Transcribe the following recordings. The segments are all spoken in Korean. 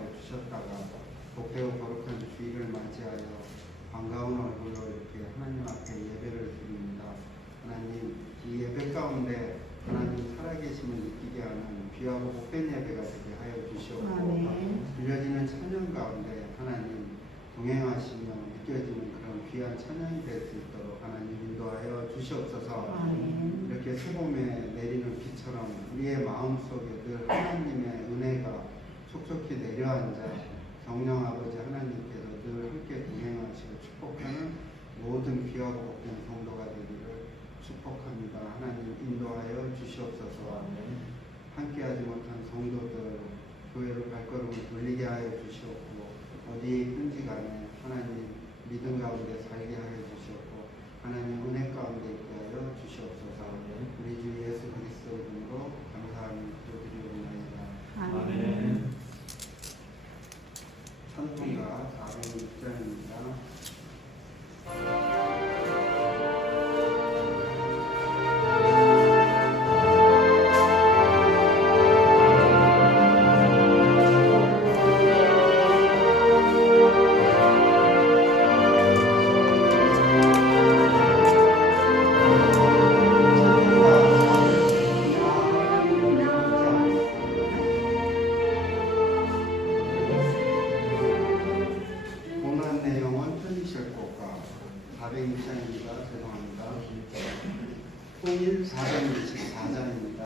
인도하여 주셨다가 복되고 거룩한 주일을 맞이하여 반가운 얼굴로 이렇게 하나님 앞에 예배를 드립니다. 하나님, 이 예배 가운데 하나님 살아계심을 느끼게 하는 귀하고 복된 예배가 되게 하여 주시옵고, 들려지는 찬양 가운데 하나님 동행하시며 느껴지는 그런 귀한 찬양이 될 수 있도록 하나님 인도하여 주시옵소서. 이렇게 새봄에 내리는 비처럼 우리의 마음속에 늘 하나님의 은혜가 촉촉히 내려앉아 성령 아버지 하나님께서 늘 함께 동행하시고 축복하는 모든 귀하고 복된 성도가 되기를 축복합니다. 하나님 인도하여 주시옵소서. 함께하지 못한 성도들 교회로 발걸음을 돌리게 하여 주시옵고, 어디 있든지 간에 하나님 믿음 가운데 살게 하여 주시옵고, 하나님 은혜 가운데 있게 하여 주시옵소서. 우리 주 예수 그리스도 이름으로 감사하며 기도드리옵나이다. 아멘. 찬송가 406장입니다. 통일 424장입니다.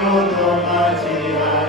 변동하지 않아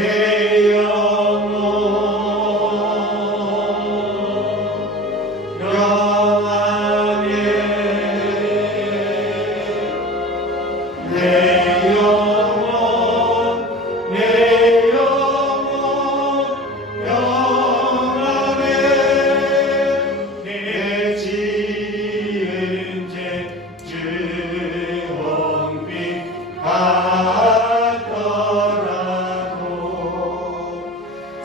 내 영혼 평안해 내 영혼 평안해 내 지은 죄 주홍빛 같더라도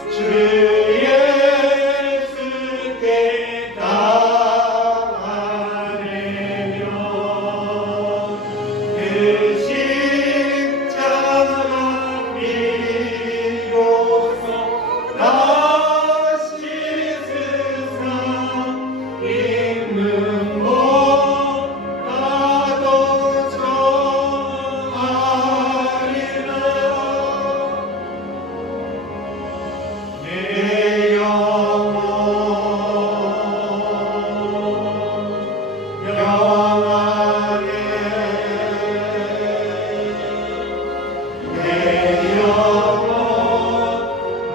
주 예수께 나아내며 그 십자가 비로소 나 씻으사 있는 법 나도 정하리라 내 영혼 평안해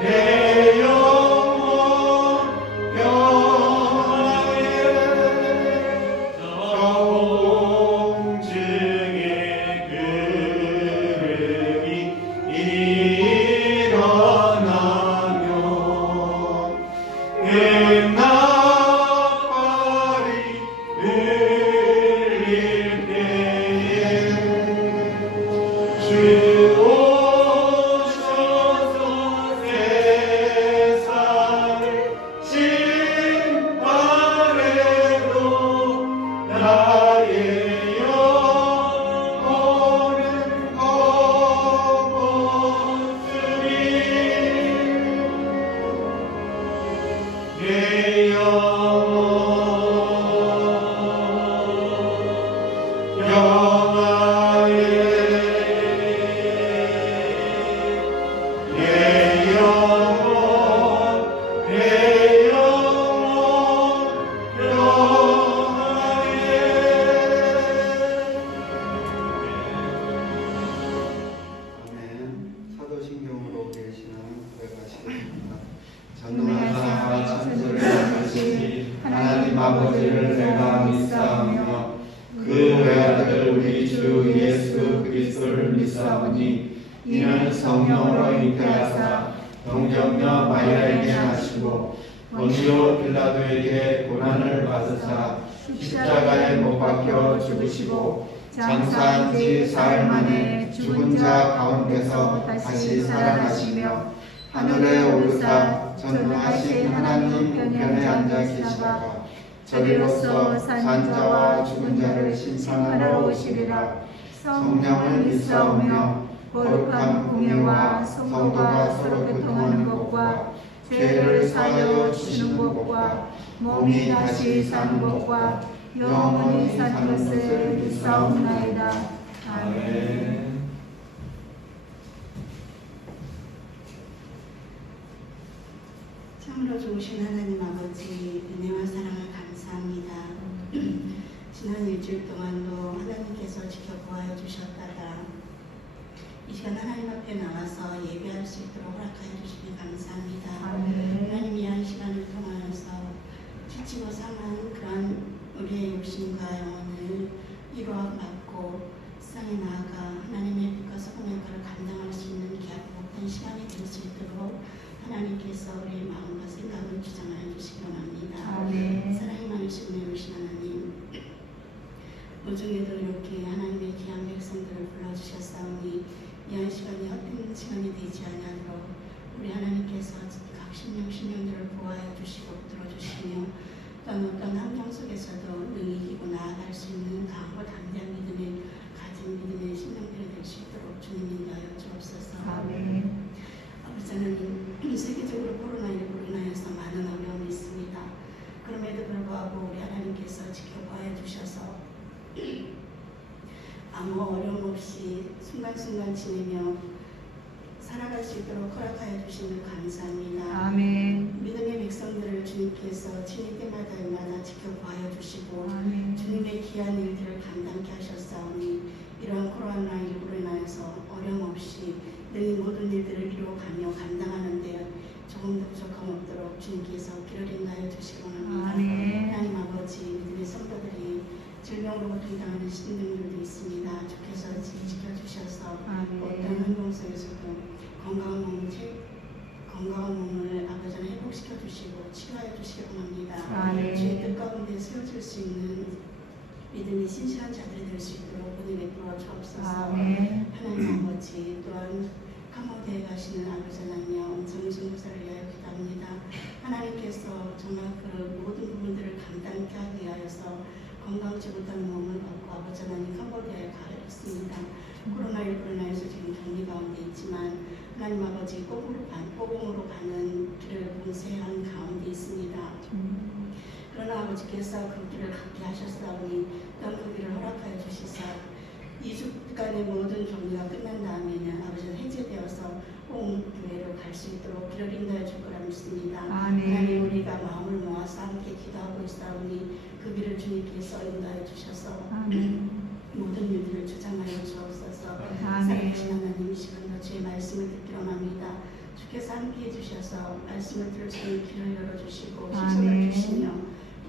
내 영혼 평안해 저 공중의 구름이 일어나며 음낙발이 울릴 때에 주 오셔서 세상을 심판해도 나의 영혼은 없으리 내 영혼 평안해 내 영혼 평안해 아멘. 사도신경으로 계시는 고백하시겠습니다. 전능하사 천지를 만드신 하나님 아버지를 내가 믿사오며 그 외아들 우리 주 예수 그리스도를 믿사오니 이는 성령으로 잉태하사 동정녀 마리아에게 나시고 본디오 빌라도에게 고난을 받으사 십자가에 못 박혀 죽으시고 장사한 지 사흘 만에 죽은 자 가운데서 다시 살아나시며 하늘에 오르사 전능하신 하나님 우편에 앉아 계시다가 저리로서 산 자와 죽은 자를 심판하러 오시리라. 성령을 믿사오며 거룩한 공예와 성도가 서로 교통하는 것과 죄를 사하여 주시는 것과 몸이 다시 사는 것과 영원히 사는 것을 믿사옵나이다. 아멘. 참으로 좋으신 하나님 아버지 은혜와 사랑을 감사합니다. 지난 일주일 동안도 하나님께서 지켜보아 주셨다가 이 시간 하나님 앞에 나와서 예배할 수 있도록 허락하여 주시니 감사합니다. 하나님 이한 시간을 통하여서 지치고 상한 그런 우리의 욕심과 영혼을 이루어 받고 세상에 나아가 하나님의 빛과 소금의 역할을 감당할 수 있는 귀하고 복된 시간이 될 수 있도록 하나님께서 우리의 마음과 생각을 주장하여 주시기 원합니다. 사랑이 많으신 우리 오신 하나님, 오중에도 이렇게 하나님의 귀한 백성들을 불러주셨사오니 이한 시간이 헛된 시간이 되지 아니하도록 우리 하나님께서 각 심령들을 보호하여 주시고 들어주시며 또한 어떤 환경 속에서도 능히 이기고 나아갈 수 있는 강하고 담대한 믿음을 가진 믿음의 심령들이 될 수 있도록 주님 인도하여 주옵소서. 아버지 하나님, 세계적으로 코로나19로 인하여서 많은 어려움이 있습니다. 그럼에도 불구하고 우리 하나님께서 지켜봐야 주셔서 아무 어려움 없이 순간순간 지내며 살아갈 수 있도록 허락하여 주시는 감사합니다. 아멘. 믿음의 백성들을 주님께서 친히 때마다 지켜봐야 주시고 주님의 귀한 일들을 감당케 하셨사오니 이러한 코로나19로 인하여서 어려움 없이 능히 모든 일들을 이루어가며 감당하는 데 조금도 부족함 없도록 주님께서 길을 인도하여 주시기 원합니다. 아멘. 하나님 아버지, 믿음의 성도들이 질병으로 고통당하는 신들도 있습니다. 주께서 지켜주셔서 아멘. 어떤 환경 속에서도 건강한 몸을 아버지 하나님 회복시켜 주시고 치료하여 주시기 원합니다. 아멘. 주의 뜻 가운데 세워질 수 있는 믿음이 신실한 자들이 될 수 있도록 은혜 베풀어 주옵소서. 아멘. 하나님 아버지, 또한 카모대에 가시는 아버지 하나님 정신 목사를 위하여 기도합니다. 하나님께서 정말 그 모든 부분들을 감당케 하기 위하여서 건강치 못한 몸을 받고 아버지 하나님 캄보디아에 가셨습니다. 코로나19로 인해서 지금 격리 가운데 있지만 하나님 아버지 꼬봉으로 가는 길을 봉쇄한 가운데 있습니다. 그러나 아버지께서 그 길을 갖게 하셨사오니 또한 그 길을 허락하여 주시사 2주간의 모든 격리가 끝난 다음에는 아버지는 해제되어서 홍교회로 갈 수 있도록 길을 인도해 줄 거라 믿습니다. 아멘. 하나님, 우리가 마음을 모아서 함께 기도하고 있사오니 그 길을 주님께서 인도해 주셔서 아멘. 모든 일들을 주장하여 주옵소서. 아멘. 살아계신 하나님, 이 시간도 주의 말씀을 듣기로 합니다. 주께서 함께해 주셔서 말씀을 들을 수 있는 길을 열어주시고 시선을 아멘. 주시며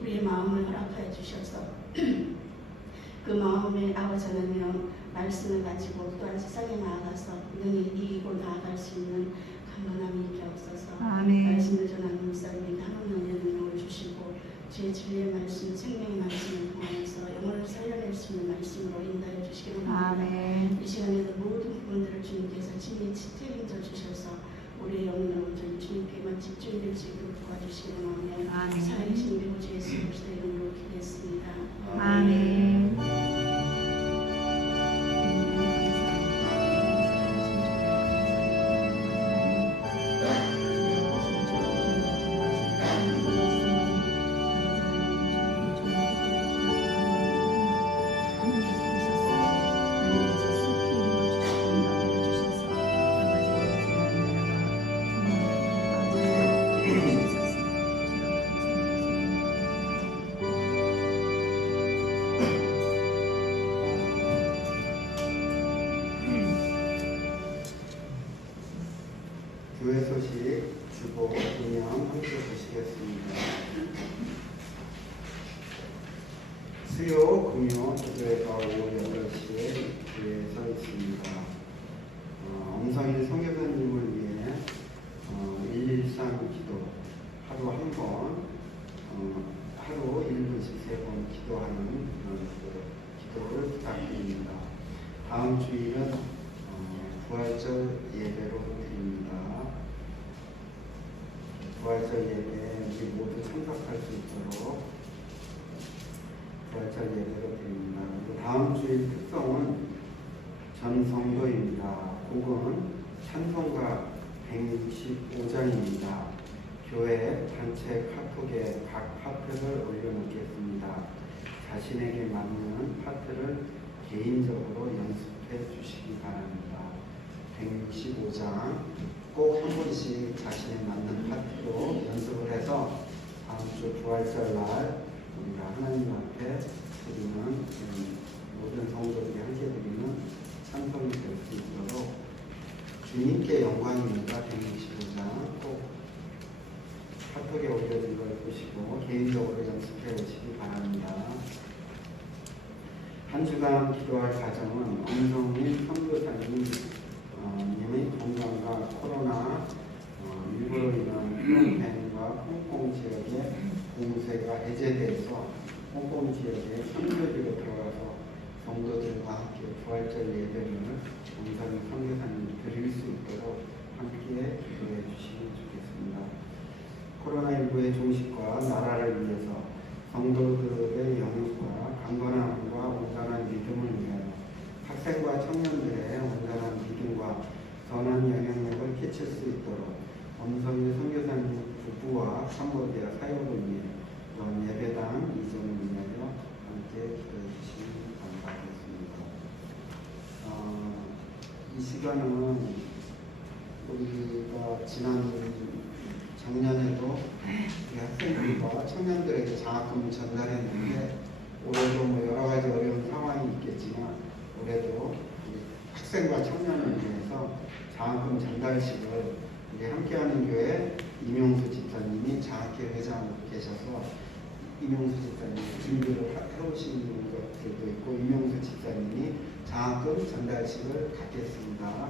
우리의 마음을 허락하여 주셔서 그 마음에 아버지 하나님 말씀을 가지고 또한 세상에 나아가서 능히 이기고 나아갈 수 있는 강건함이 있게 없어서 아멘. 말씀을 전하는 목사님에게 하나님의 능력을 주시고 주의 진리의 말씀, 생명의 말씀을 통하여서 영혼을 살려낼 수 있는 말씀으로 인도해 주시기 원합니다. 아멘. 이 시간에도 모든 부분들을 주님께서 친히 책임져 주셔서 우리의 영혼을 온전히 주님께만 집중될 수 있도록 도와주시기 원하며 아멘. 살아계신 우리 예수 그리스도의 이름으로 기도했습니다. 아멘. 교회 소식 주보 분명 함께 보시겠습니다. 수요, 금요, 교회가 오후 8시에 교회에 서 있습니다. 엄성일 선교사님을 위해 113 기도 하루 한 번, 하루 1분씩 3번 기도하는 기도를 부탁드립니다. 다음 주일은 부활절 예배로 드립니다. 부활절 예배에 우리 모두 참석할 수 있도록 부활절 예배로 드립니다. 다음 주일 특성은 전성도입니다. 곡은 찬송가 165장입니다. 교회 단체 카톡에 각 파트를 올려놓겠습니다. 자신에게 맞는 파트를 개인적으로 연습해 주시기 바랍니다. 165장 꼭 한 번씩 자신에 맞는 파트로 연습을 해서 다음 주 부활절 날 우리가 하나님 앞에 드리는 모든 성도들이 함께 드리는 찬송이 될 수 있도록 주님께 영광입니다. 165장 꼭 카톡에 올려진 걸 보시고 개인적으로 연습해 오시기 바랍니다. 한 주간 기도할 가정은 엄성민 선교사님 님의 건강과 코로나 19로 인한 프놈펜과 홍콩 지역의 공세가 해제돼서 홍콩 지역의 선교지로 들어가서 성도들과 함께 부활절 예배를 엄성민 선교사님 드릴 수 있도록 함께 기도해 주시면 좋겠습니다. 코로나19의 종식과 나라를 위해서 성도들의 영육과 강건함과 온전한 믿음을 위하여 학생과 청년들의 온전한 믿음과 선한 영향력을 끼칠 수 있도록 엄성일 선교사님 부부와 캄보디아 사역을 위해 또한 예배당 이전을 위하여 함께 기도해 주시면 감사하겠습니다. 이 시간은 우리가 작년에도 학생들과 청년들에게 장학금을 전달했는데 올해도 여러 가지 어려운 상황이 있겠지만 올해도 우리 학생과 청년을 위해서 장학금 전달식을 우리 함께하는 교회 이명수 집사님이 장학회 회장 계셔서 이명수 집사님이 준비를 해오신 것들도 있고 이명수 집사님이 장학금 전달식을 갖겠습니다.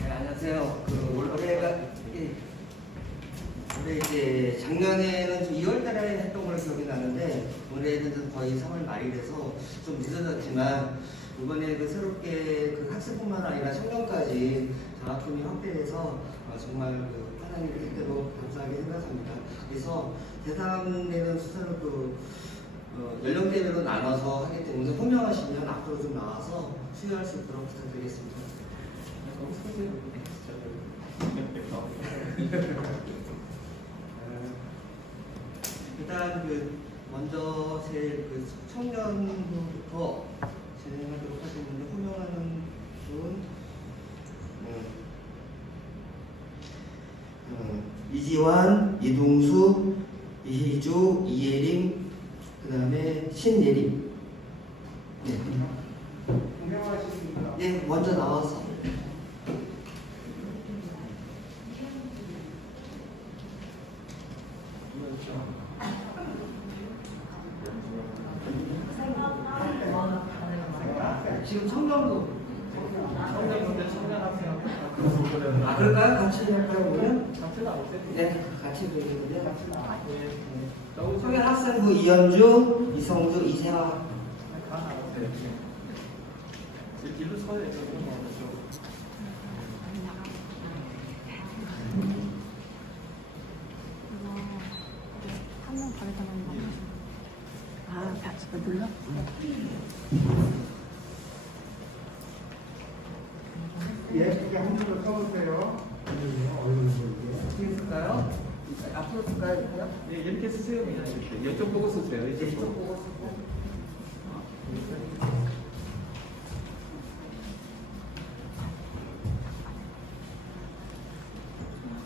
네, 안녕하세요. 올해 이제 작년에는 좀 2월달에 했던 걸로 기억이 나는데 올해는 좀 거의 3월 말이라서 좀 늦어졌지만 이번에 새롭게 학생뿐만 아니라 청년까지 장학금이 확대돼서 정말 하나님의 뜻대로 감사하게 생각합니다. 그래서 대상되는 수사를 연령대별로 나눠서 하기 때문에 호명하시면 앞으로 좀 나와서 수여할 수 있도록 부탁드리겠습니다. 일단 먼저 제일 청년부터 진행하도록 하겠는데 호명하는 분 이지환, 이동수, 이희주, 이예림, 그 다음에 신예림. 네. 호명하십니다. 네, 먼저 나와서. 지금 청년도 아 그럴까요? 같이 할까요 그러면? 네 같이 보이거든요. 청년 학생부 이현주, 이성주, 이세화. 한명 가려다는 거. 아, 같이 눌러? 예쁘게 한 줄을 써보세요. 어떻게 쓸까요? 앞으로 쓸까요? 네, 이렇게 쓰세요. 그냥 이렇게. 이쪽 보고 쓰세요. 이제 이쪽 이쪽 보고. 보고 쓰고.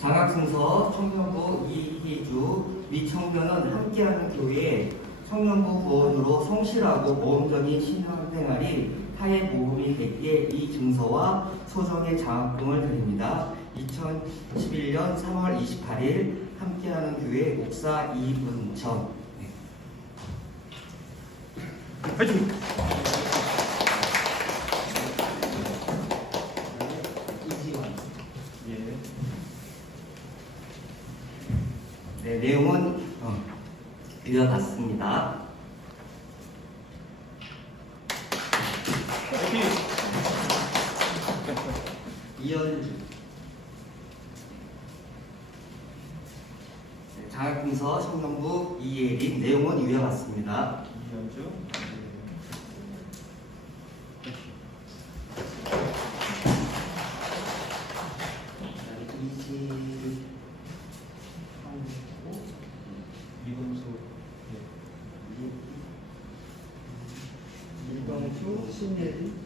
장학순서 청년부 이희주 미청년은 함께하는 교회 청년부 구원으로 성실하고 모험적인 신앙생활이 타의 모험이 되기에 이 증서와 소정의 장학금을 드립니다. 2011년 3월 28일 함께하는 교회 목사 이문천. 이지원. 예. 네, 내용은 이어갔습니다. 이현주. 네, 장학금서 청년부 이예림 내용은 이어갔습니다. 이현주. 이동수. 이동수 신예림.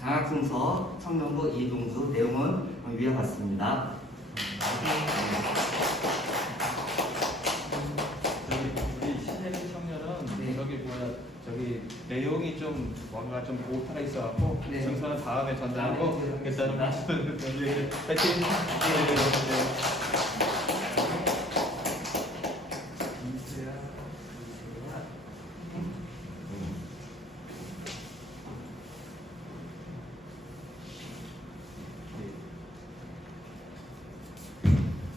장학순서 청년부 이동수 내용은 위와 같습니다. 우리 신예림 청년은 네. 저기 내용이 좀 뭔가 좀 오타가 있어갖고 네. 증서는 다음에 전달하고 네, 일단은 알겠습니다. 파이팅.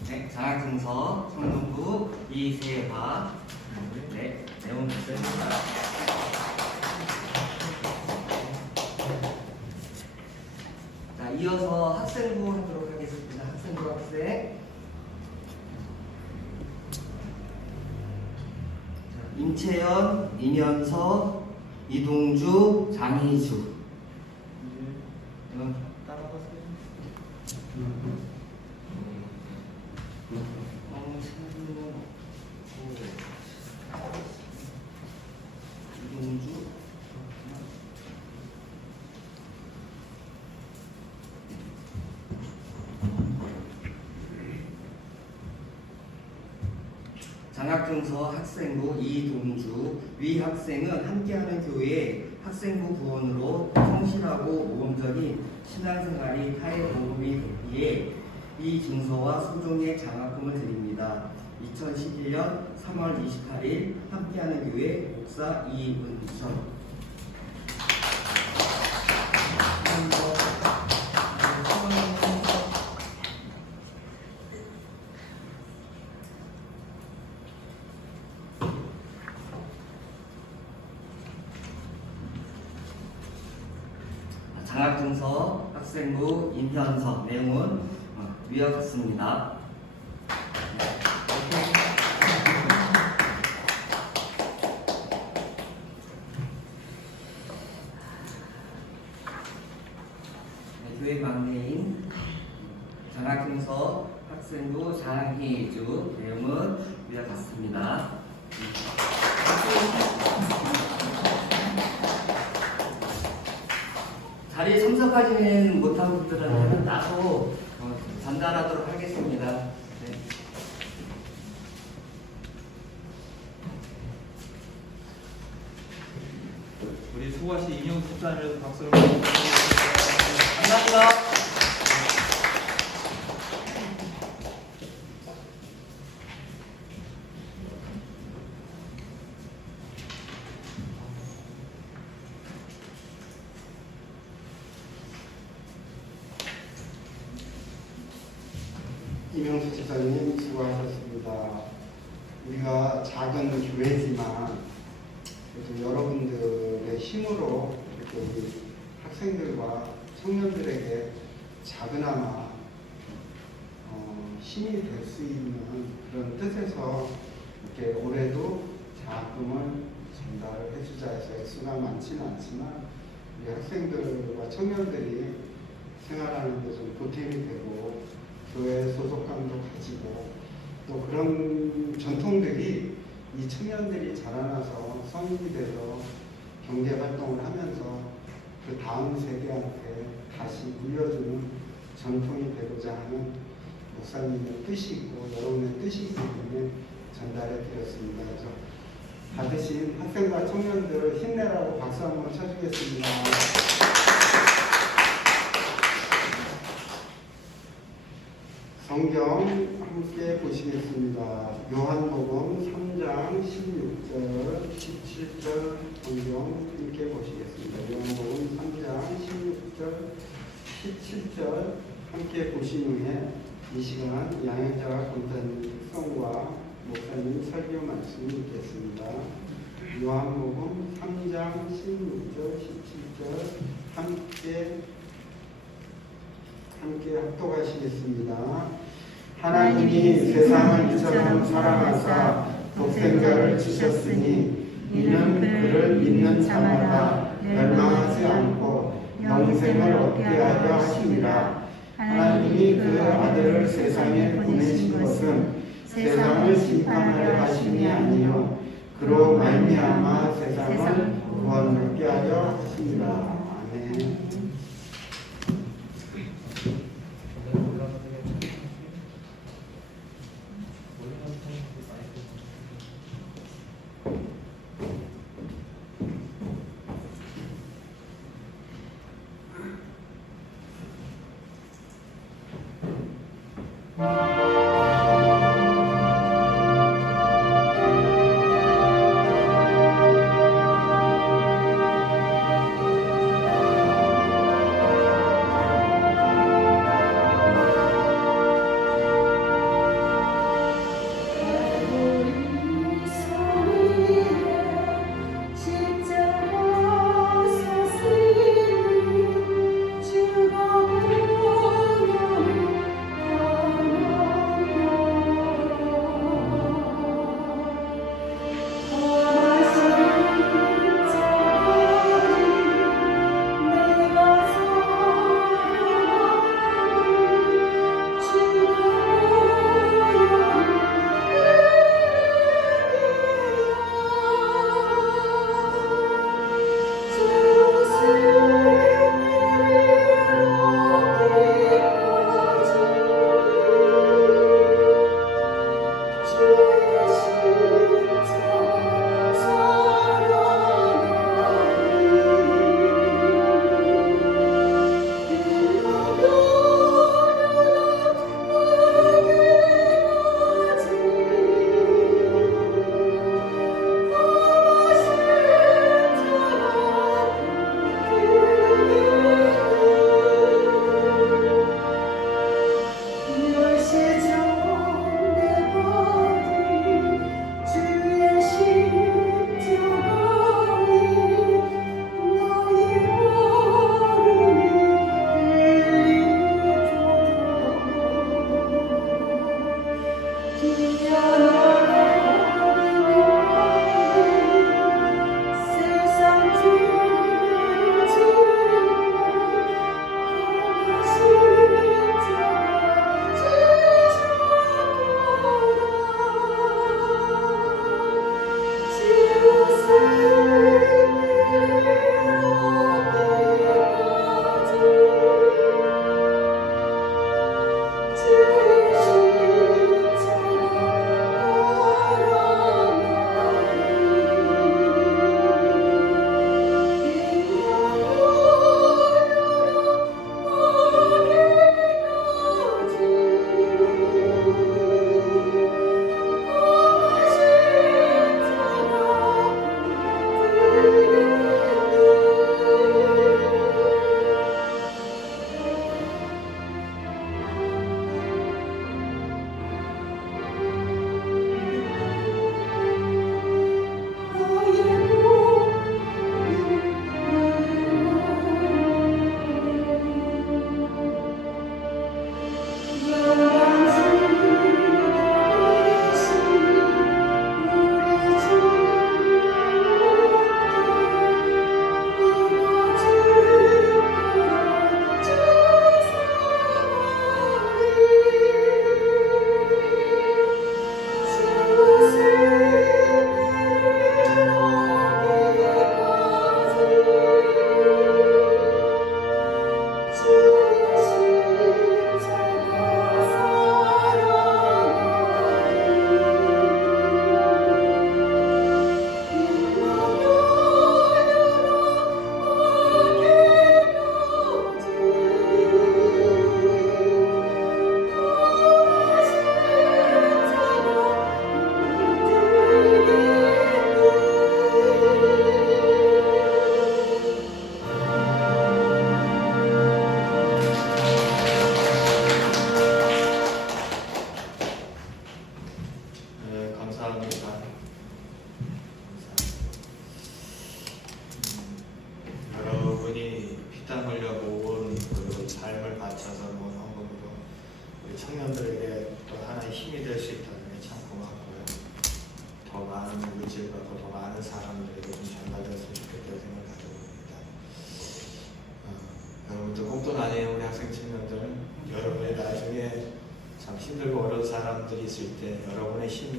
네, 장학증서 청년부 이세화. 네, 내용 됐습니다. 자, 이어서 학생부 하도록 하겠습니다. 학생부 학생. 자, 임채연, 임현서, 이동주, 장희주. 이건 따라가세요. 홍채 장학증서 학생부 이동주, 위 학생은 함께하는 교회의 학생부 부원으로 성실하고 모범적인 신앙생활이 타의 도움이 됐기에 이 증서와 소정의 장학금을 드립니다. 2011년 3월 28일 함께하는 교회 목사 이은선. 장학증서 학생부 임현석 내용은 위와 같습니다. 교회 막내인 장학증서 학생부 장희주 내용은 위와 같습니다. 자리에 참석하지는 못한 분들한테는 따로 전달하도록 하겠습니다. 네. 우리 수고하신 임영수 집사님에서 박수를 감사합니다. 이명수 집사님 수고하셨습니다. 우리가 작은 교회지만 그래도 여러분들의 힘으로 이렇게 우리 학생들과 청년들에게 작은아마 힘이 될 수 있는 그런 뜻에서 이렇게 올해도 장학금을 전달을 해주자 해서 액수가 많지는 않지만 우리 학생들과 청년들이 생활하는 데 좀 보탬이 되고 교회 소속감도 가지고 또 그런 전통들이 이 청년들이 자라나서 성인이 돼서 경제 활동을 하면서 그 다음 세대한테 다시 물려주는 전통이 되고자 하는 목사님의 뜻이 있고 여러분의 뜻이 있기 때문에 전달해 드렸습니다. 그래서 받으신 학생과 청년들을 힘내라고 박수 한번 쳐주겠습니다. 성경 함께 보시겠습니다. 요한복음 3장 16절, 17절 성경 함께 보시겠습니다. 요한복음 3장 16절, 17절 함께 보신 후에 이 시간 양현자 권사님 특성과 목사님 설교 말씀 읽겠습니다. 요한복음 3장 16절, 17절 함께 합독하시겠습니다. 하나님이 세상을 이처럼 사랑하사 독생자를 주셨으니 이는 그를 믿는 자마다 멸망하지 않고 영생을 얻게 하려 하심이라. 하나님이 그 아들을 세상에 보내신 것은 세상을 심판하려 하심이 아니요 그로 말미암아 세상을 구원받게 하려 하심이라. 아멘.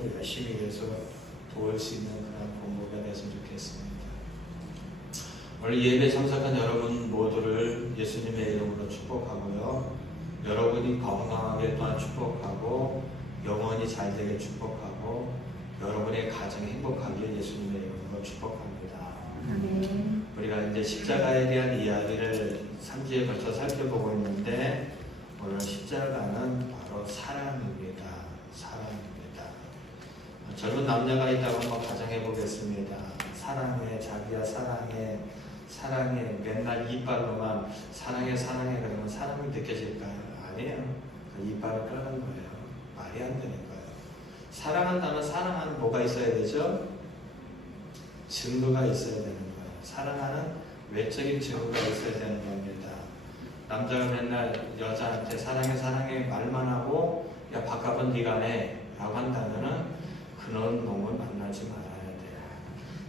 하나님을 열심히 위해서 도울 수 있는 그런 본보기가 됐으면 좋겠습니다. 오늘 예배 참석한 여러분 모두를 예수님의 이름으로 축복하고요. 여러분이 건강하게 또한 축복하고 영원히 잘 되게 축복하고 여러분의 가정이 행복하게 예수님의 이름으로 축복합니다. 아멘. 우리가 이제 십자가에 대한 이야기를 3주에 걸쳐 살펴보고 있는데 오늘 십자가는 바로 사랑입니다. 사랑입니다. 젊은 남녀가 있다고 한번 가정해 보겠습니다. 사랑해, 자기야 사랑해, 사랑해. 맨날 이빨로만 사랑해, 사랑해 그러면 사랑이 느껴질까요? 아니에요. 그 이빨을 끄는 거예요. 말이 안 되는 거예요. 사랑한다면 사랑하는 뭐가 있어야 되죠? 증거가 있어야 되는 거예요. 사랑하는 외적인 증거가 있어야 되는 겁니다. 남자가 맨날 여자한테 사랑해 사랑해 말만 하고 야 밥값은 네가 내 라고 한다면은 그런 놈을 만나지 말아야 돼요.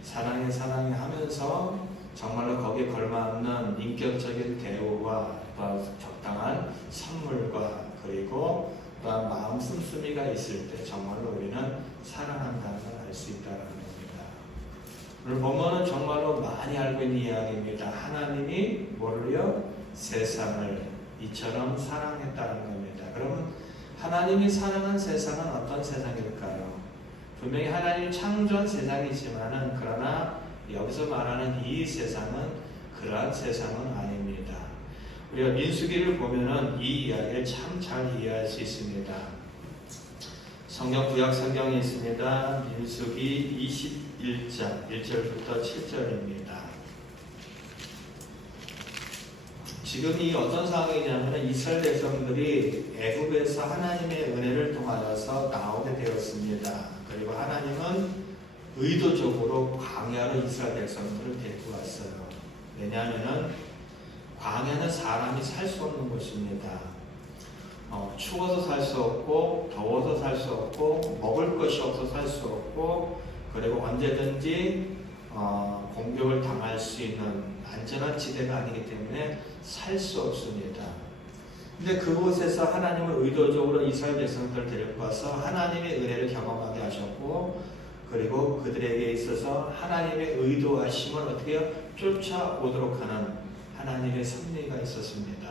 사랑해 사랑해 하면서 정말로 거기에 걸맞는 인격적인 대우와 또 적당한 선물과 그리고 또한 마음 씀씀이가 있을 때 정말로 우리는 사랑한다는 걸 알 수 있다는 겁니다. 오늘 본문은 정말로 많이 알고 있는 이야기입니다. 하나님이 뭐를요? 세상을 이처럼 사랑했다는 겁니다. 그러면 하나님이 사랑한 세상은 어떤 세상일까요? 분명히 하나님이 창조한 세상이지만은 그러나 여기서 말하는 이 세상은 그러한 세상은 아닙니다. 우리가 민수기를 보면은 이 이야기를 참 잘 이해할 수 있습니다. 성경 구약 성경에 있습니다. 민수기 21장 1절부터 7절입니다. 지금 이 어떤 상황이냐면 이스라엘 백성들이 애굽에서 하나님의 은혜를 통하여서 나오게 되었습니다. 그리고 하나님은 의도적으로 광야로 이스라엘 백성들을 데리고 왔어요. 왜냐하면 광야는 사람이 살 수 없는 곳입니다. 추워서 살 수 없고 더워서 살 수 없고 먹을 것이 없어서 살 수 없고 그리고 언제든지 공격을 당할 수 있는 안전한 지대가 아니기 때문에 살 수 없습니다. 근데 그곳에서 하나님은 의도적으로 이스라엘 백성들을 데리고 와서 하나님의 은혜를 경험하게 하셨고 그리고 그들에게 있어서 하나님의 의도하심을 어떻게 쫓아오도록 하는 하나님의 섭리가 있었습니다.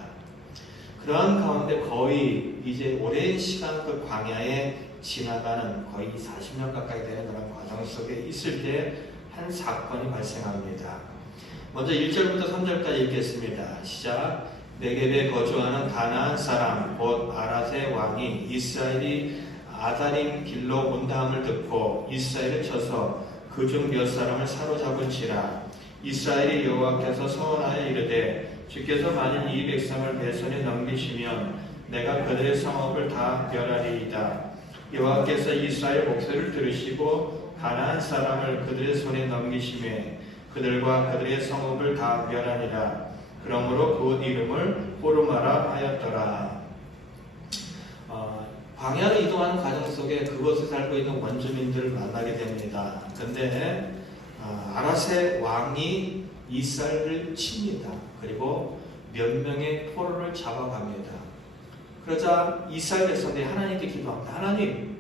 그러한 가운데 거의 이제 오랜 시간 그 광야에 지나가는 거의 40년 가까이 되는 그런 과정 속에 있을 때 한 사건이 발생합니다. 먼저 1절부터 3절까지 읽겠습니다. 시작. 네겝에 거주하는 가나안 사람 곧 아랏의 왕이 이스라엘이 아다림 길로 온다함을 듣고 이스라엘을 쳐서 그중 몇 사람을 사로잡은지라. 이스라엘이 여호와께서 서원하여 이르되 주께서 만일 이 백성을 내 손에 넘기시면 내가 그들의 성읍을 다 멸하리이다. 여호와께서 이스라엘 목소리를 들으시고 가나안 사람을 그들의 손에 넘기심에 그들과 그들의 성읍을 다 멸하니라. 그러므로 그 이름을 호르마라 하였더라. 광야로 이동하는 과정 속에 그곳에 살고 있는 원주민들을 만나게 됩니다. 그런데 아랏의 왕이 이스라엘을 칩니다. 그리고 몇 명의 포로를 잡아갑니다. 그러자 이스라엘 백성들이 하나님께 기도합니다. 하나님,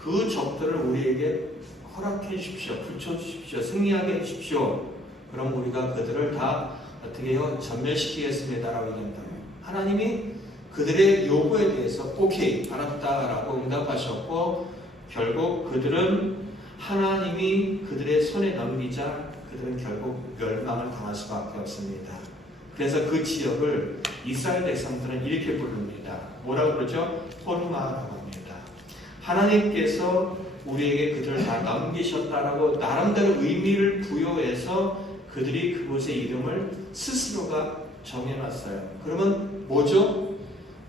그 적들을 우리에게 허락해 주십시오. 붙여주십시오. 승리하게 해주십시오. 그럼 우리가 그들을 다 어떻게 해요? 전멸시키겠습니다. 라고 얘기합니다. 하나님이 그들의 요구에 대해서 오케이, 알았다라고 응답하셨고 결국 그들은 하나님이 그들의 손에 넘기자 그들은 결국 멸망을 당할 수밖에 없습니다. 그래서 그 지역을 이스라엘 백성들은 이렇게 부릅니다. 뭐라고 그러죠? 호르마라고 합니다. 하나님께서 우리에게 그들을 다 넘기셨다라고 나름대로 의미를 부여해서 그들이 그곳의 이름을 스스로가 정해놨어요. 그러면 뭐죠?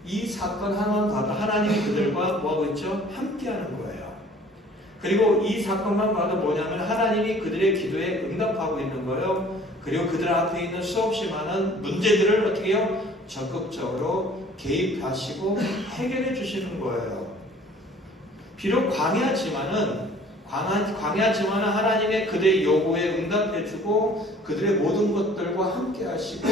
이 사건 하나만 봐도 하나님이 그들과 뭐하고 있죠? 함께하는 거예요. 그리고 이 사건만 봐도 뭐냐면 하나님이 그들의 기도에 응답하고 있는 거예요. 그리고 그들 앞에 있는 수없이 많은 문제들을 어떻게 해요? 적극적으로 개입하시고 해결해 주시는 거예요. 비록 광야지만은 하나님의 그들의 요구에 응답해주고 그들의 모든 것들과 함께하시고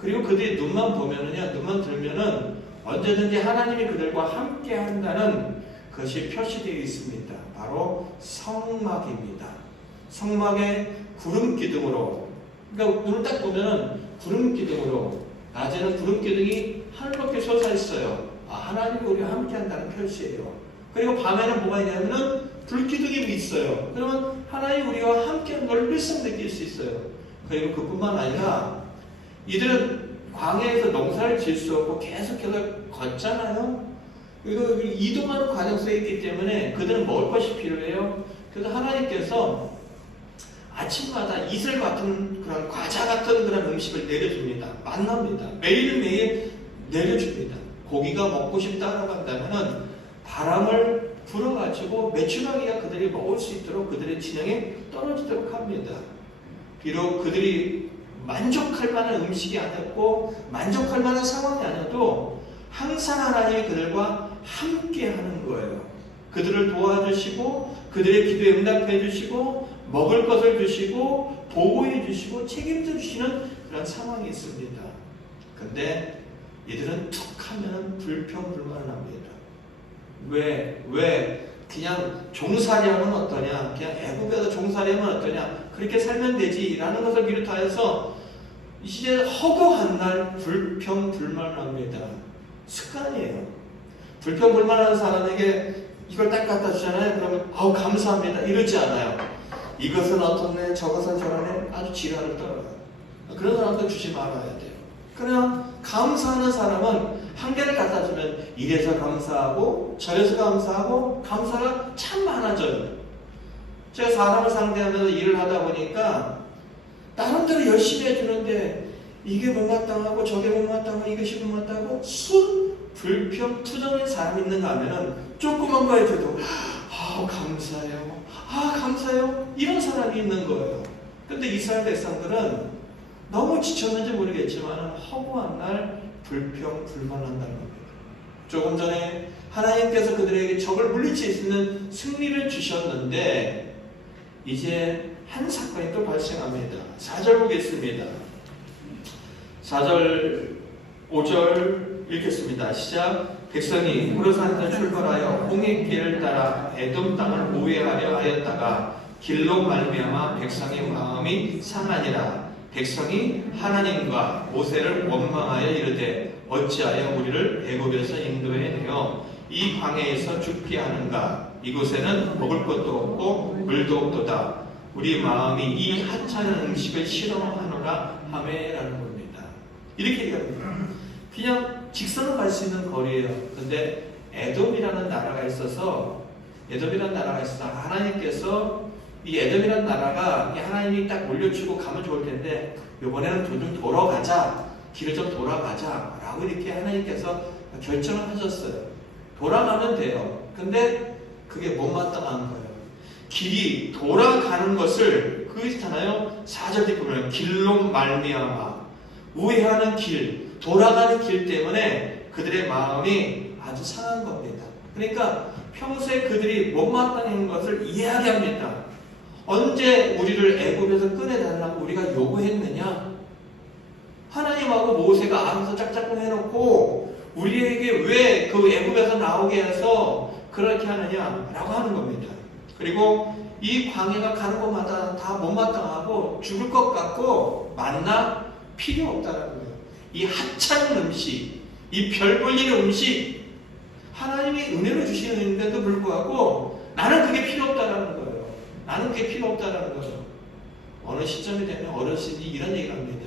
그리고 그들의 눈만 보면은요, 눈만 들면은 언제든지 하나님이 그들과 함께한다는 그것이 표시되어 있습니다. 바로 성막입니다. 성막의 구름 기둥으로, 그러니까 눈을 딱 보면은 구름 기둥으로, 낮에는 구름 기둥이 하늘 높이 솟아 있어요. 하나님이 우리와 함께 한다는 표시예요. 그리고 밤에는 뭐가 있냐면은 불 기둥이 있어요. 그러면 하나님이 우리와 함께 하는 걸 일상 느낄 수 있어요. 그리고 그뿐만 아니라 이들은 광야에서 농사를 지을 수 없고 계속해서 걷잖아요. 그리고 이동하는 과정 속에 있기 때문에 그들은 먹을 것이 필요해요. 그래서 하나님께서 아침마다 이슬 같은 그런 과자 같은 그런 음식을 내려줍니다. 만납니다. 매일매일 내려줍니다. 고기가 먹고 싶다라고 한다면은 바람을 불어가지고 메추라기가 그들이 먹을 수 있도록 그들의 진영에 떨어지도록 합니다. 비록 그들이 만족할 만한 음식이 아니었고 만족할 만한 상황이 아니어도 항상 하나님이 그들과 함께 하는 거예요. 그들을 도와주시고 그들의 기도에 응답해 주시고 먹을 것을 주시고 보호해 주시고 책임져 주시는 그런 상황이 있습니다. 근데 이들은 툭 하면 불평불만을 합니다. 왜 그냥 종살이하면 어떠냐, 그냥 애국에서 종살이하면 어떠냐, 그렇게 살면 되지라는 것을 비롯하여서 이제 허구한 날 불평불만을 합니다. 습관이에요. 불평불만하는 사람에게 이걸 딱 갖다 주잖아요. 그러면 감사합니다 이러지 않아요. 이것은 어떻네, 저것은 저러네, 아주 지랄을 떨어요. 그런 사람도 주지 말아야 돼요. 그냥 감사하는 사람은 한 개를 갖다 주면 이래서 감사하고 저래서 감사하고 감사가 참 많아져요. 제가 사람을 상대하면서 일을 하다 보니까 나름대로 열심히 해주는데 이게 못마땅하고 저게 못마땅하고 이것이 못마땅하고 불평 투정인 사람이 있는가 하면은 조그만 거 해줘도 감사해요, 감사해요 이런 사람이 있는 거예요. 근데 이스라엘 백성들은 너무 지쳤는지 모르겠지만 허구한 날 불평불만한다는 겁니다. 조금 전에 하나님께서 그들에게 적을 물리칠 수 있는 승리를 주셨는데 이제 한 사건이 또 발생합니다. 4절 보겠습니다. 4절 5절 읽겠습니다. 시작. 백성이 후르산에서 출발하여 홍해길을 따라 에돔 땅을 우회하려 하였다가 길로 말미암아 백성의 마음이 상하니라. 백성이 하나님과 모세를 원망하여 이르되 어찌하여 우리를 애굽에서 인도해내어 이 광야에서 죽게 하는가. 이곳에는 먹을 것도 없고 물도 없도다. 우리 마음이 이 하찮은 음식을 싫어하노라 하매라는 겁니다. 이렇게 얘기합니다. 그냥 직선으로 갈 수 있는 거리예요. 근데 에돔이라는 나라가 있어서 하나님께서 이 에돔이라는 나라가 하나님이 딱 올려주고 가면 좋을 텐데 이번에는 좀 돌아가자, 길을 좀 돌아가자 라고 이렇게 하나님께서 결정을 하셨어요. 돌아가면 돼요. 근데 그게 못마땅한 거예요. 길이 돌아가는 것을 그거 있잖아요. 4절 뒤에 보면 길로 말미암아 우회하는 길, 돌아가는 길 때문에 그들의 마음이 아주 상한 겁니다. 그러니까 평소에 그들이 못마땅한 것을 이야기합니다. 언제 우리를 애굽에서 꺼내달라고 우리가 요구했느냐? 하나님하고 모세가 알아서 짝짝꿍 해놓고 우리에게 왜 그 애굽에서 나오게 해서 그렇게 하느냐라고 하는 겁니다. 그리고 이 광야가 가는 곳마다 다 못마땅하고 죽을 것 같고 만나 필요 없다는 거예요. 이 하찮은 음식, 이 별 볼일 음식, 하나님이 은혜로 주시는데도 불구하고 나는 그게 필요 없다라는 거예요. 나는 그게 필요 없다라는 거예요. 어느 시점이 되면 어르신이 이런 얘기를 합니다.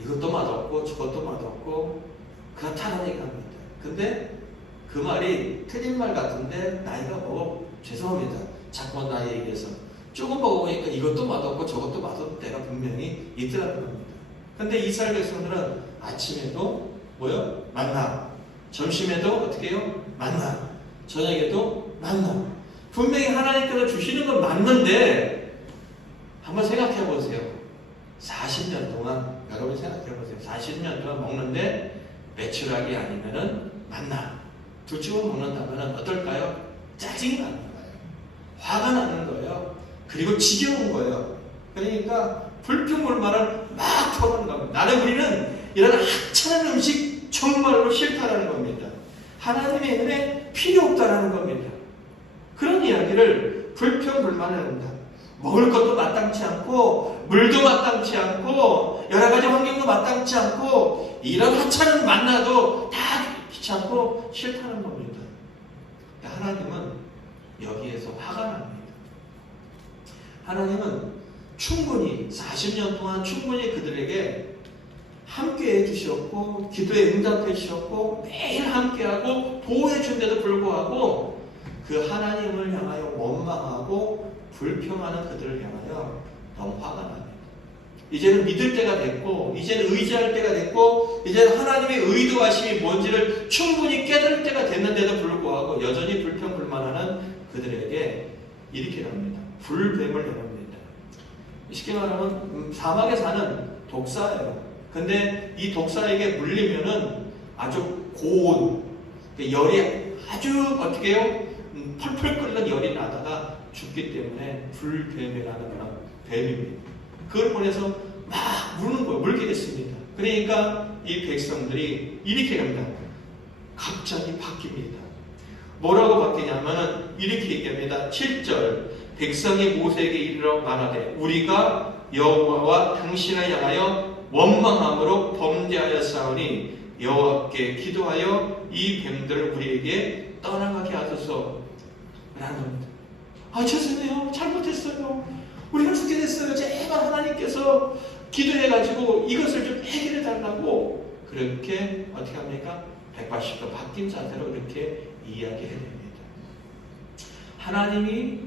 이것도 맛없고 저것도 맛없고 그렇다는 얘기를 합니다. 근데 그 말이 틀린 말 같은데 나이가 죄송합니다. 자꾸만 나이 얘기해서 조금 먹어보니까 이것도 맛없고 저것도 맛없는 때가 분명히 있더라는 겁니다. 근데 이스라엘 백성들은 아침에도 뭐요? 만나. 점심에도 어떻게 해요? 만나. 저녁에도 만나. 분명히 하나님께서 주시는 건 맞는데 한번 생각해 보세요. 40년 동안 여러분 생각해 보세요. 40년 동안 먹는데 메추라기 아니면은 만나. 둘 중을 먹는다면 어떨까요? 짜증이 나는 거예요. 화가 나는 거예요. 그리고 지겨운 거예요. 그러니까 불평불만을 막 터는 겁니다. 우리는 이런 하찮은 음식 정말로 싫다라는 겁니다. 하나님의 은혜 필요 없다라는 겁니다. 그런 이야기를 불평불만합니다. 먹을 것도 마땅치 않고 물도 마땅치 않고 여러 가지 환경도 마땅치 않고 이런 하찮은 만나도 다 귀찮고 싫다는 겁니다. 하나님은 여기에서 화가 납니다. 하나님은 충분히 40년 동안 충분히 그들에게 함께해 주셨고 기도에 응답해 주셨고 매일 함께하고 보호해 준데도 불구하고 그 하나님을 향하여 원망하고 불평하는 그들을 향하여 너무 화가 납니다. 이제는 믿을 때가 됐고 이제는 의지할 때가 됐고 이제는 하나님의 의도하심이 뭔지를 충분히 깨달을 때가 됐는데도 불구하고 여전히 불평불만하는 그들에게 이렇게 합니다. 불뱀을 내놓습니다. 쉽게 말하면 사막에 사는 독사예요. 근데 이 독사에게 물리면은 아주 고온, 열이 아주 어떻게 해요? 펄펄 끓는 열이 나다가 죽기 때문에 불뱀이라는 그런 뱀입니다. 그걸 보내서 막 무는 거예요. 물게 됐습니다. 그러니까 이 백성들이 이렇게 합니다. 갑자기 바뀝니다. 뭐라고 바뀌냐면은 이렇게 얘기합니다. 7절 백성이 모세에게 이르러 말하되 우리가 여호와와 당신을 향하여 원망함으로 범죄하였사오니 여호와께 기도하여 이 뱀들을 우리에게 떠나가게 하소서 라는 겁니다. 죄송해요. 잘못했어요. 우리가 죽게 됐어요. 제발 하나님께서 기도해가지고 이것을 좀 해결해 달라고 그렇게 어떻게 합니까? 180도 바뀐 자세로 이렇게 이야기해야 됩니다. 하나님이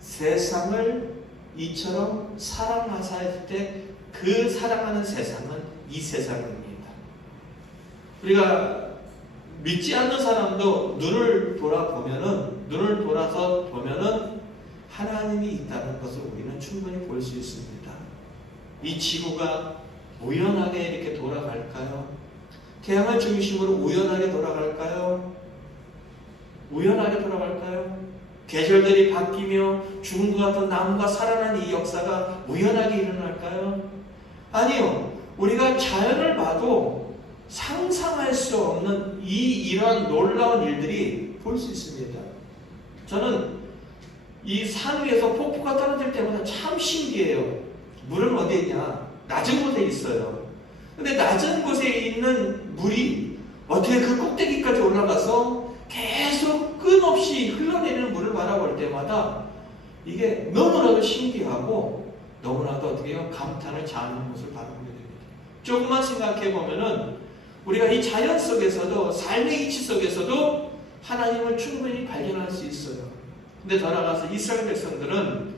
세상을 이처럼 사랑하사 때 그 사랑하는 세상은 이 세상입니다. 우리가 믿지 않는 사람도 눈을 돌아서 보면은 하나님이 있다는 것을 우리는 충분히 볼 수 있습니다. 이 지구가 우연하게 이렇게 돌아갈까요? 태양을 중심으로 우연하게 돌아갈까요? 우연하게 돌아갈까요? 계절들이 바뀌며 죽음과 같은 나무가 살아나는 이 역사가 우연하게 일어날까요? 아니요. 우리가 자연을 봐도 상상할 수 없는 이러한 놀라운 일들이 볼 수 있습니다. 저는 이 산 위에서 폭포가 떨어질 때마다 참 신기해요. 물은 어디에 있냐? 낮은 곳에 있어요. 근데 낮은 곳에 있는 물이 어떻게 그 꼭대기까지 올라가서 계속 끊없이 흘러내리는 물을 바라볼 때마다 이게 너무나도 신기하고 너무나도 어떻게 해요? 감탄을 자아내는 모습을 바라보게 됩니다. 조금만 생각해 보면은 우리가 이 자연 속에서도 삶의 이치 속에서도 하나님을 충분히 발견할 수 있어요. 근데 더 나아가서 이스라엘 백성들은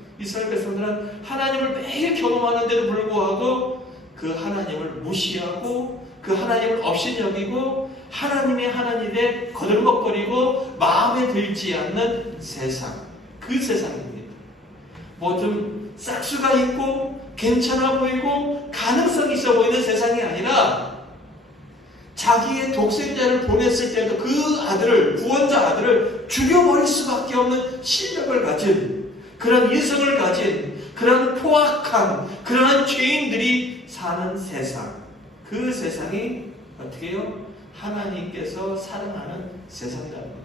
하나님을 매일 경험하는데도 불구하고 그 하나님을 무시하고 그 하나님을 업신여기고 하나님의 하나님에 거들먹거리고 마음에 들지 않는 세상, 그 세상입니다. 뭐 좀 싹수가 있고 괜찮아 보이고 가능성이 있어 보이는 세상이 아니라 자기의 독생자를 보냈을 때도 그 아들을, 구원자 아들을 죽여버릴 수밖에 없는 실력을 가진 그런 인성을 가진 그런 포악한 그러한 죄인들이 사는 세상, 그 세상이 어떻게 해요? 하나님께서 사랑하는 세상이라는 겁니다.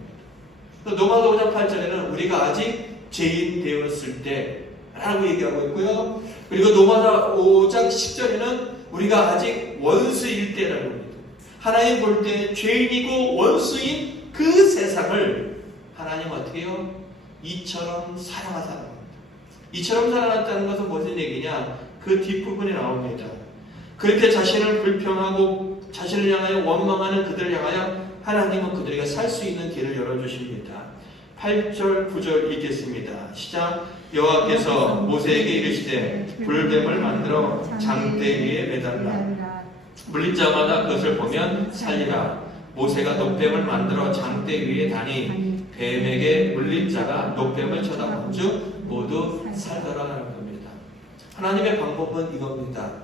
노마도 5장 8절에는 우리가 아직 죄인 되었을 때라고 얘기하고 있고요. 그리고 노마다 5장 10절에는 우리가 아직 원수일 때라고 합니다. 하나님 볼 때 죄인이고 원수인 그 세상을 하나님 어떻게 해요? 이처럼 사랑하사는 겁니다. 이처럼 사랑한다는 것은 무슨 얘기냐? 그 뒷부분에 나옵니다. 그렇게 자신을 불평하고 자신을 향하여 원망하는 그들을 향하여 하나님은 그들에게 살 수 있는 길을 열어주십니다. 8절 9절 읽겠습니다. 시작. 여호와께서 모세에게 이르시되 불뱀을 만들어 장대 위에 매달라. 물린 자마다 그것을 보면 살리라. 모세가 녹뱀을 만들어 장대 위에 다니 뱀에게 물린 자가 녹뱀을 쳐다본 즉 모두 살더라라는 겁니다. 하나님의 방법은 이겁니다.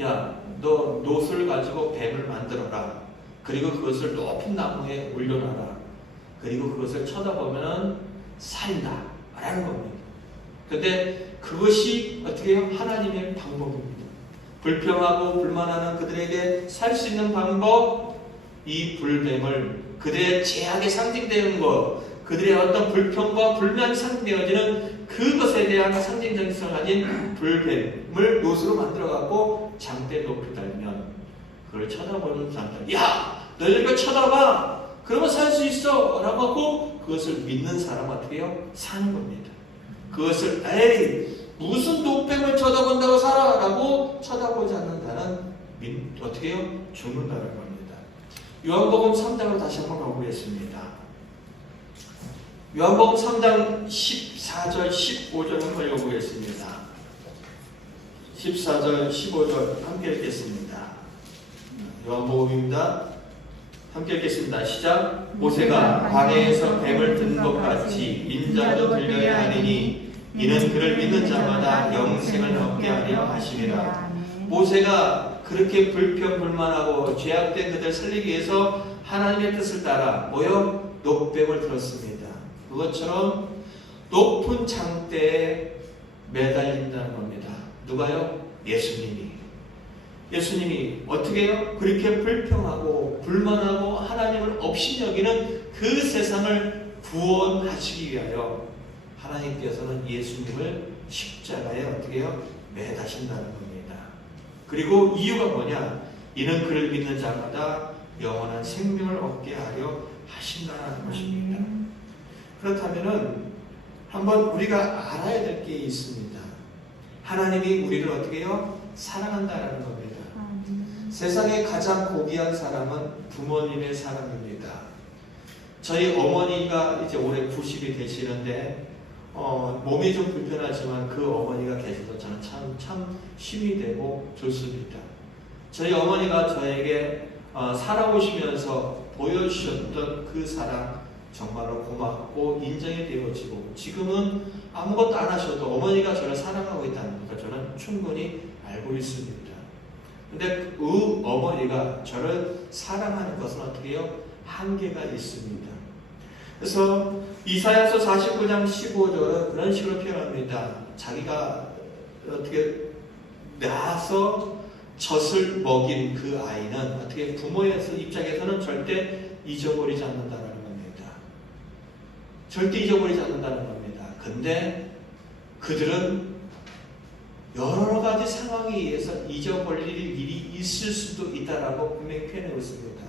야, 너 놋을 가지고 뱀을 만들어라. 그리고 그것을 높은 나무에 올려놔라. 그리고 그것을 쳐다보면 살다 라는 겁니다. 근데 그것이 어떻게 해요? 하나님의 방법입니다. 불평하고 불만하는 그들에게 살 수 있는 방법, 이 불뱀을 그들의 제약에 상징되는 것, 그들의 어떤 불평과 불만이 상징되어지는 그것에 대한 상징성을 가진 불뱀을 노수로 만들어갖고 장대에 높이 달면 그걸 쳐다보는 사람들, 야! 너희들 이거 쳐다봐! 그러면 살 수 있어! 라고 하고 그것을 믿는 사람은 어떻게 해요? 사는 겁니다. 그것을 에이 무슨 노뱀을 쳐다본다고 살아! 라고 쳐다보지 않는다는 어떻게 해요? 죽는다는 겁니다. 요한복음 3장으로 다시 한번 가보겠습니다. 요한복음 3장 14절 15절 한번 읽어보겠습니다. 14절 15절 함께 읽겠습니다. 요한복음입니다. 함께 읽겠습니다. 시작. 모세가 광야에서 뱀을 든 것 같이 인자도 들려야 하리니 이는 그를 믿는 자마다 영생을 얻게 하려 하심이라. 모세가 그렇게 불평불만하고 죄악된 그들 살리기 위해서 하나님의 뜻을 따라 뭐요? 노뱀을 들었습니다. 그것처럼 높은 장대에 매달린다는 겁니다. 누가요? 예수님이. 예수님이 어떻게 해요? 그렇게 불평하고 불만하고 하나님을 업신여기는 그 세상을 구원하시기 위하여 하나님께서는 예수님을 십자가에 어떻게 해요? 매다신다는 겁니다. 그리고 이유가 뭐냐? 이는 그를 믿는 자마다 영원한 생명을 얻게 하려 하신다는 것입니다. 그렇다면은 한번 우리가 알아야 될 게 있습니다. 하나님이 우리를 어떻게 해요? 사랑한다는 겁니다. 세상에 가장 고귀한 사람은 부모님의 사랑입니다. 저희 어머니가 이제 올해 90이 되시는데 몸이 좀 불편하지만 그 어머니가 계셔서 저는 참 힘이 되고 좋습니다. 저희 어머니가 저에게 살아오시면서 보여주셨던 그 사랑 정말로 고맙고 인정이 되어지고 지금은 아무것도 안 하셔도 어머니가 저를 사랑하고 있다는 걸 저는 충분히 알고 있습니다. 근데 그 어머니가 저를 사랑하는 것은 어떻게 해요? 한계가 있습니다. 그래서 이사야서 49장 15절은 그런 식으로 표현합니다. 자기가 어떻게 낳아서 젖을 먹인 그 아이는 어떻게 부모의 입장에서는 절대 잊어버리지 않는다는 겁니다. 절대 잊어버리지 않는다는 겁니다. 근데 그들은 여러 가지 상황에 의해서 잊어버릴 일이 있을 수도 있다라고 분명히 표현하고 있습니다.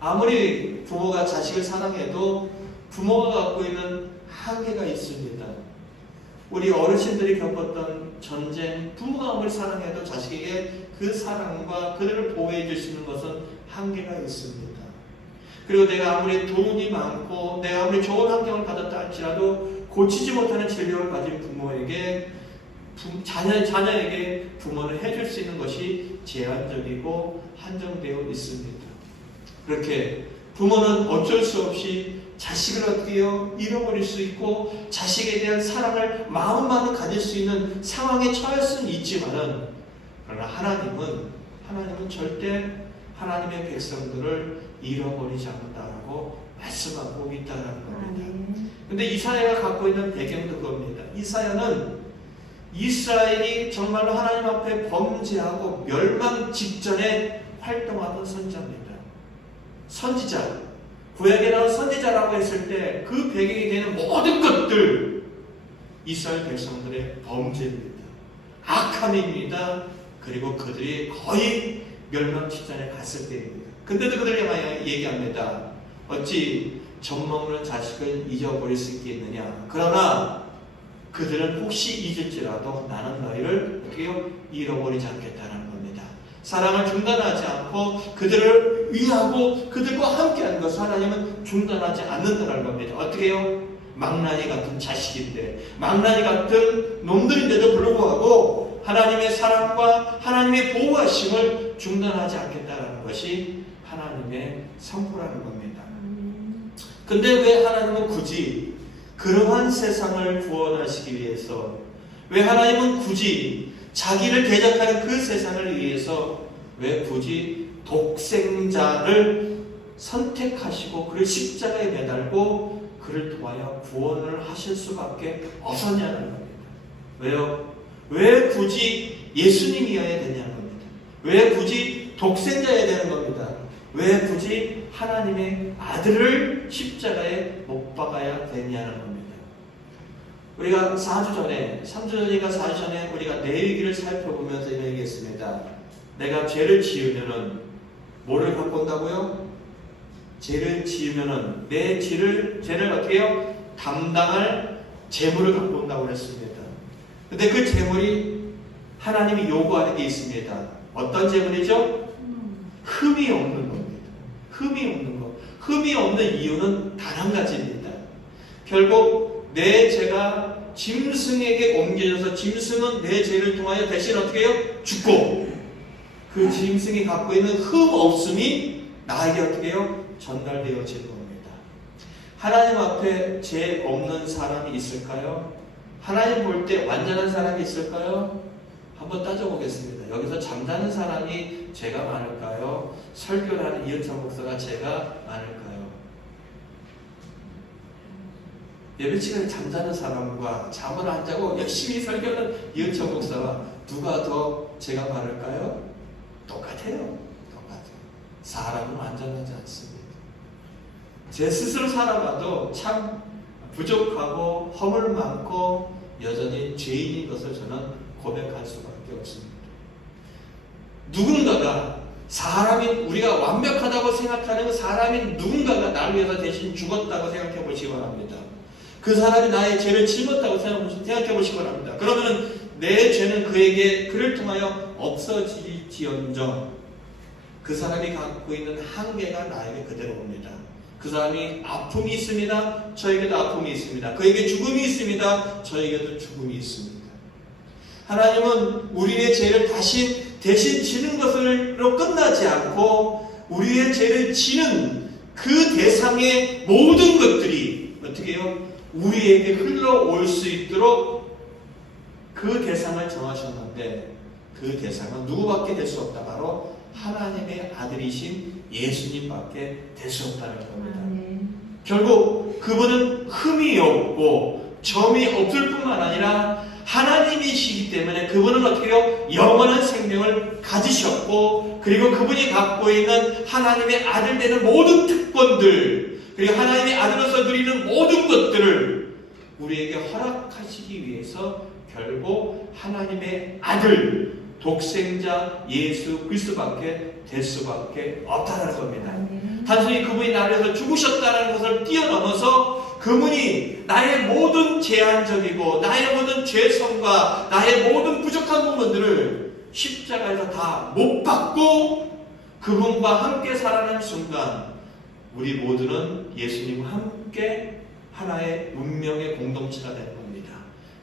아무리 부모가 자식을 사랑해도 부모가 갖고 있는 한계가 있습니다. 우리 어르신들이 겪었던 전쟁, 부모가 아무리 사랑해도 자식에게 그 사랑과 그들을 보호해 줄 수 있는 것은 한계가 있습니다. 그리고 내가 아무리 돈이 많고 내가 아무리 좋은 환경을 받았다 할지라도 고치지 못하는 질병을 가진 부모에게 자녀에게 부모는 해줄 수 있는 것이 제한적이고 한정되어 있습니다. 그렇게 부모는 어쩔 수 없이 자식을 어떻게 해요? 잃어버릴 수 있고 자식에 대한 사랑을 마음만은 가질 수 있는 상황에 처할 수는 있지만은 그러나 하나님은 절대 하나님의 백성들을 잃어버리지 않는다라고 말씀하고 있다는 겁니다. 근데 이사야가 갖고 있는 배경도 그겁니다. 이사야는 이스라엘이 정말로 하나님 앞에 범죄하고 멸망 직전에 활동하던 선지자입니다. 선지자, 구약에 나온 선지자라고 했을 때 그 배경이 되는 모든 것들 이스라엘 백성들의 범죄입니다. 악함입니다. 그리고 그들이 거의 멸망 직전에 갔을 때입니다. 근데도 그들이 얘기합니다. 어찌 젖 먹는 자식을 잊어버릴 수 있겠느냐. 그러나 그들은 혹시 잊을지라도 나는 너희를 어떻게 해요? 잃어버리지 않겠다는 겁니다. 사랑을 중단하지 않고 그들을 위하고 그들과 함께하는 것을 하나님은 중단하지 않는다는 겁니다. 어떻게 해요? 망나니 같은 자식인데 망나니 같은 놈들인데도 불구하고 하나님의 사랑과 하나님의 보호하심을 중단하지 않겠다는 것이 하나님의 선포라는 겁니다. 근데 왜 하나님은 굳이 그러한 세상을 구원하시기 위해서 왜 하나님은 굳이 자기를 대적하는 그 세상을 위해서 왜 굳이 독생자를 선택하시고 그를 십자가에 매달고 그를 통하여 구원을 하실 수밖에 없었냐는 겁니다. 왜요? 왜 굳이 예수님이어야 되냐는 겁니다. 왜 굳이 독생자여야 되는 겁니다. 왜 굳이 하나님의 아들을 십자가에 못 박아야 되냐는 겁니다. 우리가 4주 전에, 3주 전인가 4주 전에 우리가 레위기를 살펴보면서 이런 얘기했습니다. 내가 죄를 지으면은 뭐를 갖고 온다고요? 죄를 지으면은 내 죄를 어떻게 해요? 담당할 재물을 갖고 온다고 그랬습니다. 근데 그 재물이 하나님이 요구하는 게 있습니다. 어떤 재물이죠? 흠이 없는 겁니다. 흠이 없는 것. 흠이 없는 이유는 단 한 가지입니다. 결국 내 죄가 짐승에게 옮겨져서 짐승은 내 죄를 통하여 대신 어떻게 해요? 죽고 그 짐승이 갖고 있는 흠 없음이 나에게 어떻게 해요? 전달되어지는 겁니다. 하나님 앞에 죄 없는 사람이 있을까요? 하나님 볼 때 완전한 사람이 있을까요? 한번 따져보겠습니다. 여기서 잠자는 사람이 죄가 많을까요? 설교를 하는 이은찬 목사가 죄가 많을까요? 예배 시간에 잠자는 사람과 잠을 안 자고 열심히 설교하는 이은찬 목사와 누가 더 죄가 많을까요? 똑같아요. 똑같아요. 사람은 완전하지 않습니다. 제 스스로 살아봐도 참 부족하고 허물 많고 여전히 죄인인 것을 저는 고백할 수밖에 없습니다. 누군가가 사람이 우리가 완벽하다고 생각하는 사람이 누군가가 나를 위해서 대신 죽었다고 생각해 보시기 바랍니다. 그 사람이 나의 죄를 짊었다고 생각해 보시기 바랍니다. 그러면 내 죄는 그를 통하여 없어질지언정 그 사람이 갖고 있는 한계가 나에게 그대로 옵니다. 그 사람이 아픔이 있습니다. 저에게도 아픔이 있습니다. 그에게 죽음이 있습니다. 저에게도 죽음이 있습니다. 하나님은 우리의 죄를 대신 지는 것으로 끝나지 않고 우리의 죄를 지는 그 대상의 모든 것들이 어떻게 해요? 우리에게 흘러올 수 있도록 그 대상을 정하셨는데 그 대상은 누구밖에 될 수 없다. 바로 하나님의 아들이신 예수님밖에 될 수 없다는 겁니다. 결국 그분은 흠이 없고 점이 없을 뿐만 아니라 하나님이시기 때문에 그분은 어떻게 해요? 영원한 생명을 가지셨고 그리고 그분이 갖고 있는 하나님의 아들 되는 모든 특권들 그리고 하나님의 아들로서 누리는 모든 것들을 우리에게 허락하시기 위해서 결국 하나님의 아들 독생자 예수 그리스도밖에 될 수밖에 없다는 겁니다. 단순히 그분이 나를 위해서 죽으셨다는 것을 뛰어넘어서 그분이 나의 모든 제한적이고 나의 모든 죄성과 나의 모든 부족한 부분들을 십자가에서 다 못 받고 그분과 함께 살아가는 순간 우리 모두는 예수님과 함께 하나의 운명의 공동체가 되는 겁니다.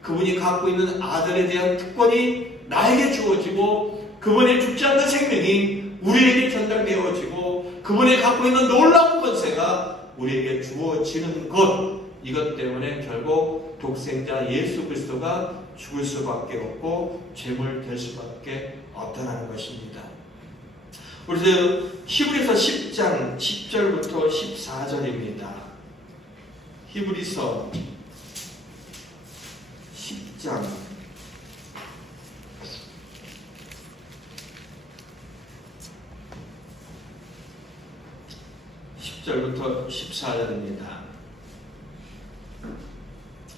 그분이 갖고 있는 아들에 대한 특권이 나에게 주어지고 그분의 죽지 않는 생명이 우리에게 전달되어지고 그분이 갖고 있는 놀라운 권세가 우리에게 주어지는 것 이것 때문에 결국 독생자 예수 그리스도가 죽을 수밖에 없고 죄물 될 수밖에 없다는 것입니다. 우리도 히브리서 10장 10절부터 14절입니다. 히브리서 10장 10절부터 14절입니다.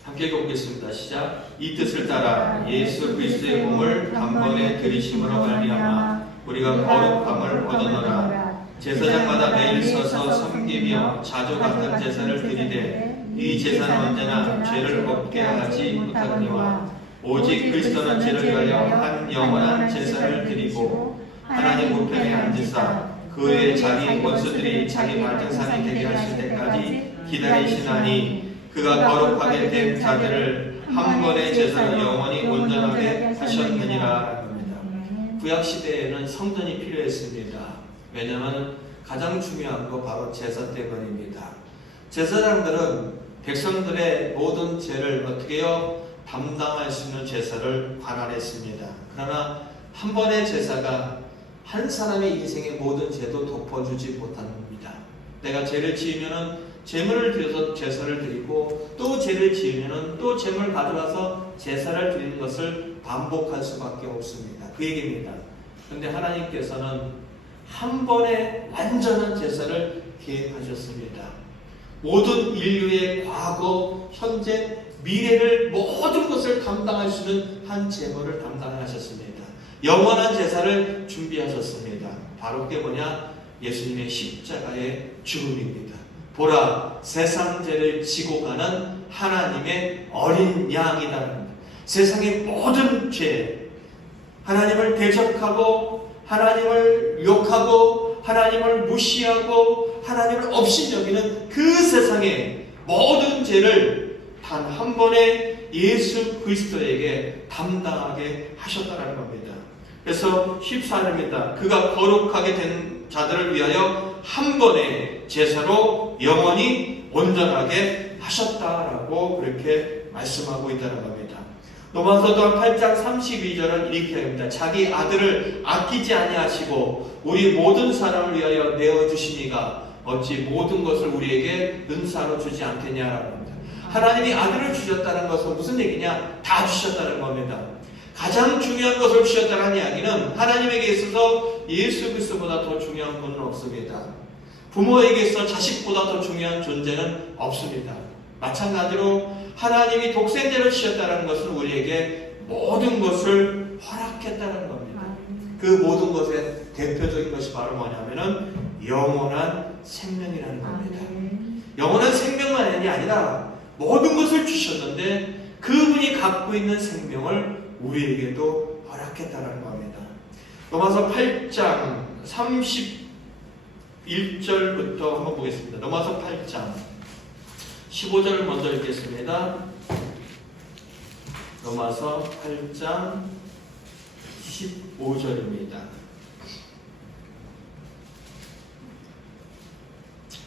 함께 읽어보겠습니다. 시작. 이 뜻을 따라 예수 그리스도의 몸을 단번에 들이심으로 말미암아 우리가 거룩함을 얻어노라. 제사장마다 매일 서서 섬기며 자주 같은 제사를 드리되 이 제사는 언제나 죄를 없게 하지 못하거니와 오직 그리스도는 죄를 위하여 한 영원한 제사를 드리고 하나님 우편에 앉으사 그 외에 자기 원수들이 자기 발등상이 되게 하실 때까지 기다리시나니 그가 거룩하게 된 자들을 한 번의 제사로 영원히 온전하게 하셨느니라. 구약시대에는 성전이 필요했습니다. 왜냐하면 가장 중요한 거 바로 제사 때문입니다. 제사장들은 백성들의 모든 죄를 어떻게 해요? 담당할 수 있는 제사를 관할했습니다. 그러나 한 번의 제사가 한 사람의 인생의 모든 죄도 덮어주지 못합니다. 내가 죄를 지으면은 제물을 드려서 제사를 드리고 또 죄를 지으면은 또 제물을 가져와서 제사를 드리는 것을 반복할 수밖에 없습니다. 그 얘기입니다. 그런데 하나님께서는 한 번에 완전한 제사를 계획하셨습니다. 모든 인류의 과거, 현재, 미래를 모든 것을 담당할 수 있는 한 제물을 담당하셨습니다. 영원한 제사를 준비하셨습니다. 바로 그게 뭐냐? 예수님의 십자가의 죽음입니다. 보라, 세상 죄를 지고 가는 하나님의 어린 양이다. 세상의 모든 죄, 하나님을 대적하고 하나님을 욕하고 하나님을 무시하고 하나님을 없이 여기는 그 세상의 모든 죄를 단 한 번에 예수 그리스도에게 담당하게 하셨다는 겁니다. 그래서 14절입니다. 그가 거룩하게 된 자들을 위하여 한 번에 제사로 영원히 온전하게 하셨다라고 그렇게 말씀하고 있다는 겁니다. 로마서 또한 8장 32절은 이렇게 합니다. 자기 아들을 아끼지 아니하시고 우리 모든 사람을 위하여 내어주시니가 어찌 모든 것을 우리에게 은사로 주지 않겠냐라고 합니다. 하나님이 아들을 주셨다는 것은 무슨 얘기냐? 다 주셨다는 겁니다. 가장 중요한 것을 주셨다는 이야기는 하나님에게 있어서 예수 그리스도보다 더 중요한 분은 없습니다. 부모에게 있어 자식보다 더 중요한 존재는 없습니다. 마찬가지로 하나님이 독생자를 주셨다는 것은 우리에게 모든 것을 허락했다는 겁니다. 그 모든 것의 대표적인 것이 바로 뭐냐면은 영원한 생명이라는 겁니다. 영원한 생명만이 아니라 모든 것을 주셨는데 그분이 갖고 있는 생명을 우리에게도 허락했다는 겁니다. 로마서 8장 31절부터 한번 보겠습니다. 로마서 8장 15절을 먼저 읽겠습니다. 로마서 8장 15절입니다.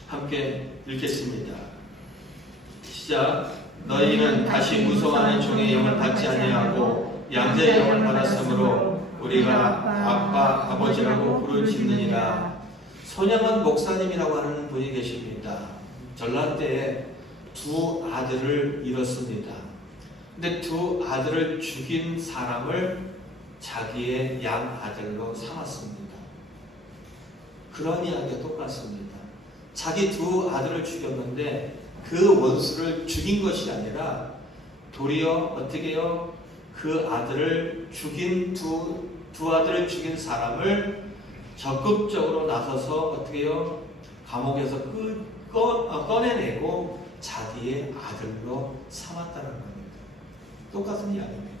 함께 읽겠습니다. 시작. 너희는 다시 무서워하는 종의 영을 받지 아니하고 양자의 영을 받았으므로 우리가 아빠, 아버지라고 부르짖느니라. 손양원 목사님이라고 하는 분이 계십니다. 전란 때에 두 아들을 잃었습니다. 근데 두 아들을 죽인 사람을 자기의 양 아들로 삼았습니다. 그런 이야기가 똑같습니다. 자기 두 아들을 죽였는데 그 원수를 죽인 것이 아니라 도리어 어떻게 해요? 그 아들을 죽인 두 아들을 죽인 사람을 적극적으로 나서서 어떻게 해요? 감옥에서 꺼내내고 자기의 아들로 삼았다는 겁니다. 똑같은 이야기입니다.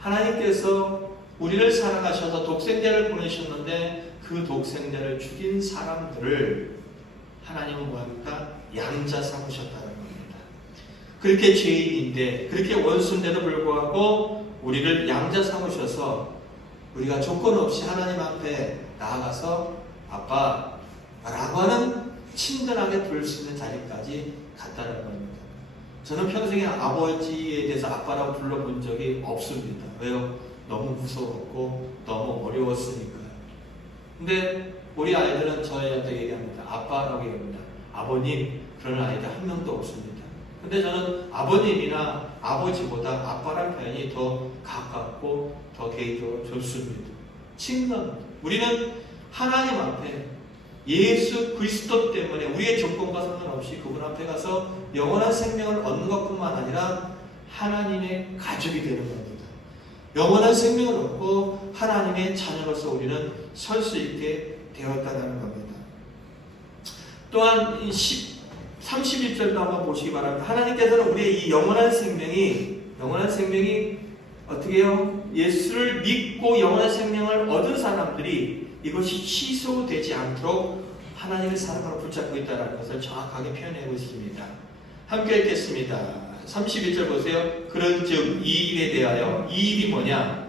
하나님께서 우리를 사랑하셔서 독생자를 보내셨는데 그 독생자를 죽인 사람들을 하나님은 뭐합니까? 양자 삼으셨다는 겁니다. 그렇게 죄인인데 그렇게 원수인데도 불구하고 우리를 양자 삼으셔서 우리가 조건 없이 하나님 앞에 나아가서 아빠 라고 하는 친근하게 부를 수 있는 자리까지 갔다는 겁니다. 저는 평생에 아버지에 대해서 아빠라고 불러본 적이 없습니다. 왜요? 너무 무서웠고 너무 어려웠으니까요. 근데 우리 아이들은 저희한테 얘기합니다. 아빠라고 얘기합니다. 아버님, 그런 아이들 한 명도 없습니다. 근데 저는 아버님이나 아버지보다 아빠란 표현이 더 가깝고 더 개인적으로 좋습니다. 친근. 우리는 하나님 앞에 예수 그리스도 때문에 우리의 조건과 상관없이 그분 앞에 가서 영원한 생명을 얻는 것뿐만 아니라 하나님의 가족이 되는 겁니다. 영원한 생명을 얻고 하나님의 자녀로서 우리는 설 수 있게 되었다는 겁니다. 또한 31절도 한번 보시기 바랍니다. 하나님께서는 우리의 이 영원한 생명이 어떻게 해요? 예수를 믿고 영원한 생명을 얻은 사람들이 이것이 취소되지 않도록 하나님의 사랑으로 붙잡고 있다는 것을 정확하게 표현하고 있습니다. 함께 읽겠습니다. 31절 보세요. 그런즉 이 일에 대하여, 이 일이 뭐냐?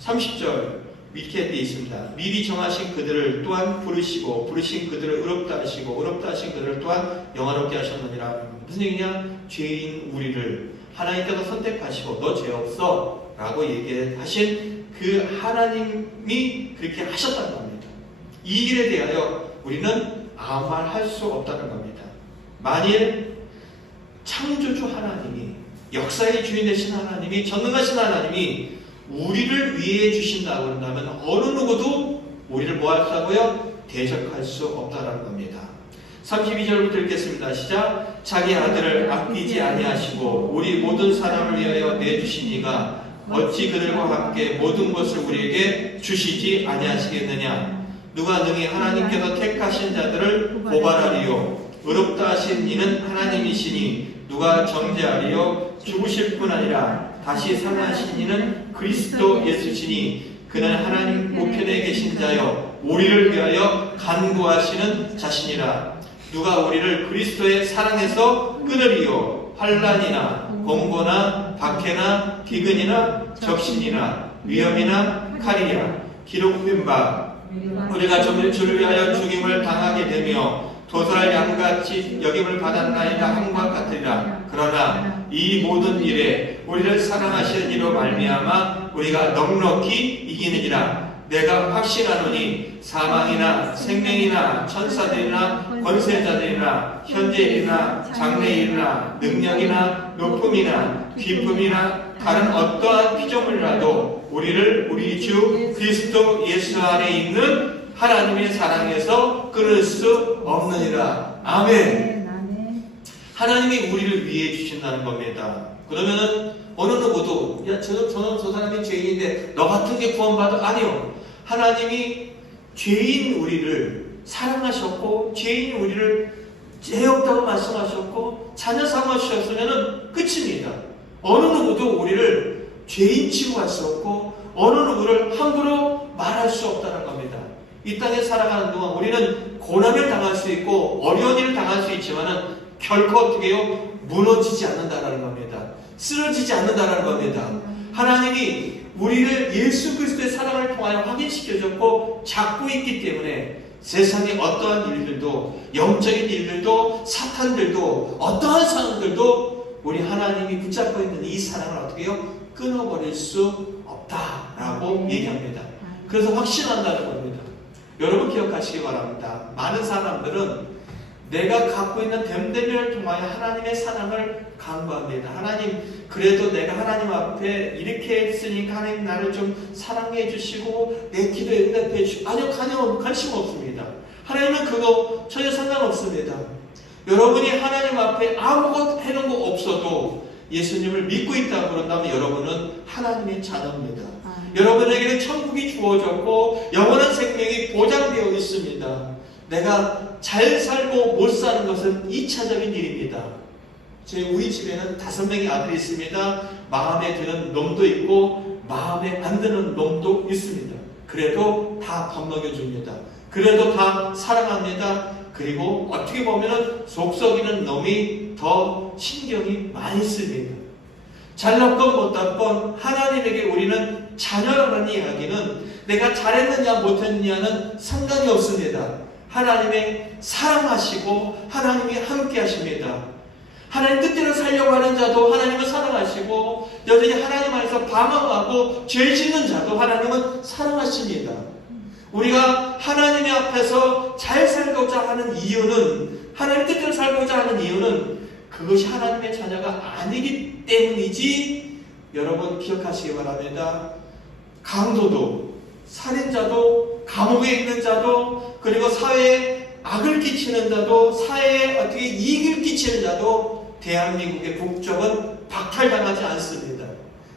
30절 이렇게 되어 있습니다. 미리 정하신 그들을 또한 부르시고 부르신 그들을 의롭다 하시고 의롭다 하신 그들을 또한 영화롭게 하셨느니라. 무슨 얘기냐? 죄인 우리를 하나님께서 선택하시고 너 죄 없어 라고 얘기하신 그 하나님이 그렇게 하셨다는 겁니다. 이 일에 대하여 우리는 아무 말 할 수 없다는 겁니다. 만일 창조주 하나님이, 역사의 주인 되신 하나님이, 전능하신 하나님이 우리를 위해 주신다고 한다면 어느 누구도 우리를 뭐 하자고요? 대적할 수 없다라는 겁니다. 32절부터 읽겠습니다. 시작. 자기 아들을 아끼지 아니하시고 우리 모든 사람을 위하여 내주시니가 어찌 그들과 함께 모든 것을 우리에게 주시지 아니하시겠느냐. 누가 능히 하나님께서 택하신 자들을 고발하리요. 의롭다 하신 이는 하나님이시니 누가 정죄하리요. 죽으실 뿐 아니라 다시 살아나신 이는 그리스도 예수시니 그는 하나님 우편에 계신 자여 우리를 위하여 간구하시는 자신이라. 누가 우리를 그리스도의 사랑에서 끊으리요. 환난이나 공고나 박해나 기근이나 적신이나 위험이나 칼이야. 기록된 바 우리가 주를 위하여 죽임을 당하게 되며 도살 양같이 여김을 받았나이다 함과 같으리라. 그러나 이 모든 일에 우리를 사랑하시는 이로 말미암아 우리가 넉넉히 이기느니라. 내가 확신하노니 사망이나 생명이나 천사들이나 권세자들이나 현재일이나 장래일이나 능력이나 높음이나 깊음이나 다른 어떠한 피조물이라도 우리를 우리 주 그리스도 예수 안에 있는 하나님의 사랑에서 끊을 수 없느니라. 아멘. 하나님이 우리를 위해 주신다는 겁니다. 그러면은 어느 누구도 야 저는 저 사람이 죄인인데 너 같은 게 구원받아? 아니요. 하나님이 죄인 우리를 사랑하셨고 죄인 우리를 죄 없다고 말씀하셨고 자녀 삼으셨으면 끝입니다. 어느 누구도 우리를 죄인 취급할 수 없고 어느 누구를 함부로 말할 수 없다는 겁니다. 이 땅에 살아가는 동안 우리는 고난을 당할 수 있고 어려운 일을 당할 수 있지만은 결코 어떻게 해요? 무너지지 않는다는 겁니다. 쓰러지지 않는다는 겁니다. 하나님이 우리를 예수 그리스도의 사랑을 통하여 확인시켜줬고 잡고 있기 때문에 세상의 어떠한 일들도 영적인 일들도 사탄들도 어떠한 상황들도 우리 하나님이 붙잡고 있는 이 사랑을 어떻게 해요? 끊어버릴 수 없다라고 얘기합니다. 그래서 확신한다는 겁니다. 여러분 기억하시기 바랍니다. 많은 사람들은 내가 갖고 있는 됨됨이를 통하여 하나님의 사랑을 간구합니다. 하나님, 그래도 내가 하나님 앞에 이렇게 했으니까 하나님 나를 좀 사랑해 주시고 내 기도에 응답해 주시고 아니요, 관심 없습니다. 하나님은 그거 전혀 상관없습니다. 여러분이 하나님 앞에 아무것도 해놓은 거 없어도 예수님을 믿고 있다고 그런다면 여러분은 하나님의 자녀입니다. 여러분에게는 천국이 주어졌고 영원한 생명이 보장되어 있습니다. 내가 잘 살고 못 사는 것은 2차적인 일입니다. 우리 집에는 5명의 아들이 있습니다. 마음에 드는 놈도 있고 마음에 안 드는 놈도 있습니다. 그래도 다 밥 먹여줍니다. 그래도 다 사랑합니다. 그리고 어떻게 보면 속 썩이는 놈이 더 신경이 많이 씁니다. 잘났건 못났건 하나님에게 우리는 자녀라는 이야기는 내가 잘했느냐 못했느냐는 상관이 없습니다. 하나님의 사랑하시고 하나님이 함께 하십니다. 하나님 뜻대로 살려고 하는 자도 하나님은 사랑하시고 여전히 하나님 안에서 방황하고 죄 짓는 자도 하나님은 사랑하십니다. 우리가 하나님의 앞에서 잘 살고자 하는 이유는 하나님 뜻대로 살고자 하는 이유는 그것이 하나님의 자녀가 아니기 때문이지. 여러분 기억하시기 바랍니다. 강도도 살인자도 감옥에 있는 자도 그리고 사회에 악을 끼치는 자도 사회에 어떻게 이익을 끼치는 자도 대한민국의 국적은 박탈당하지 않습니다.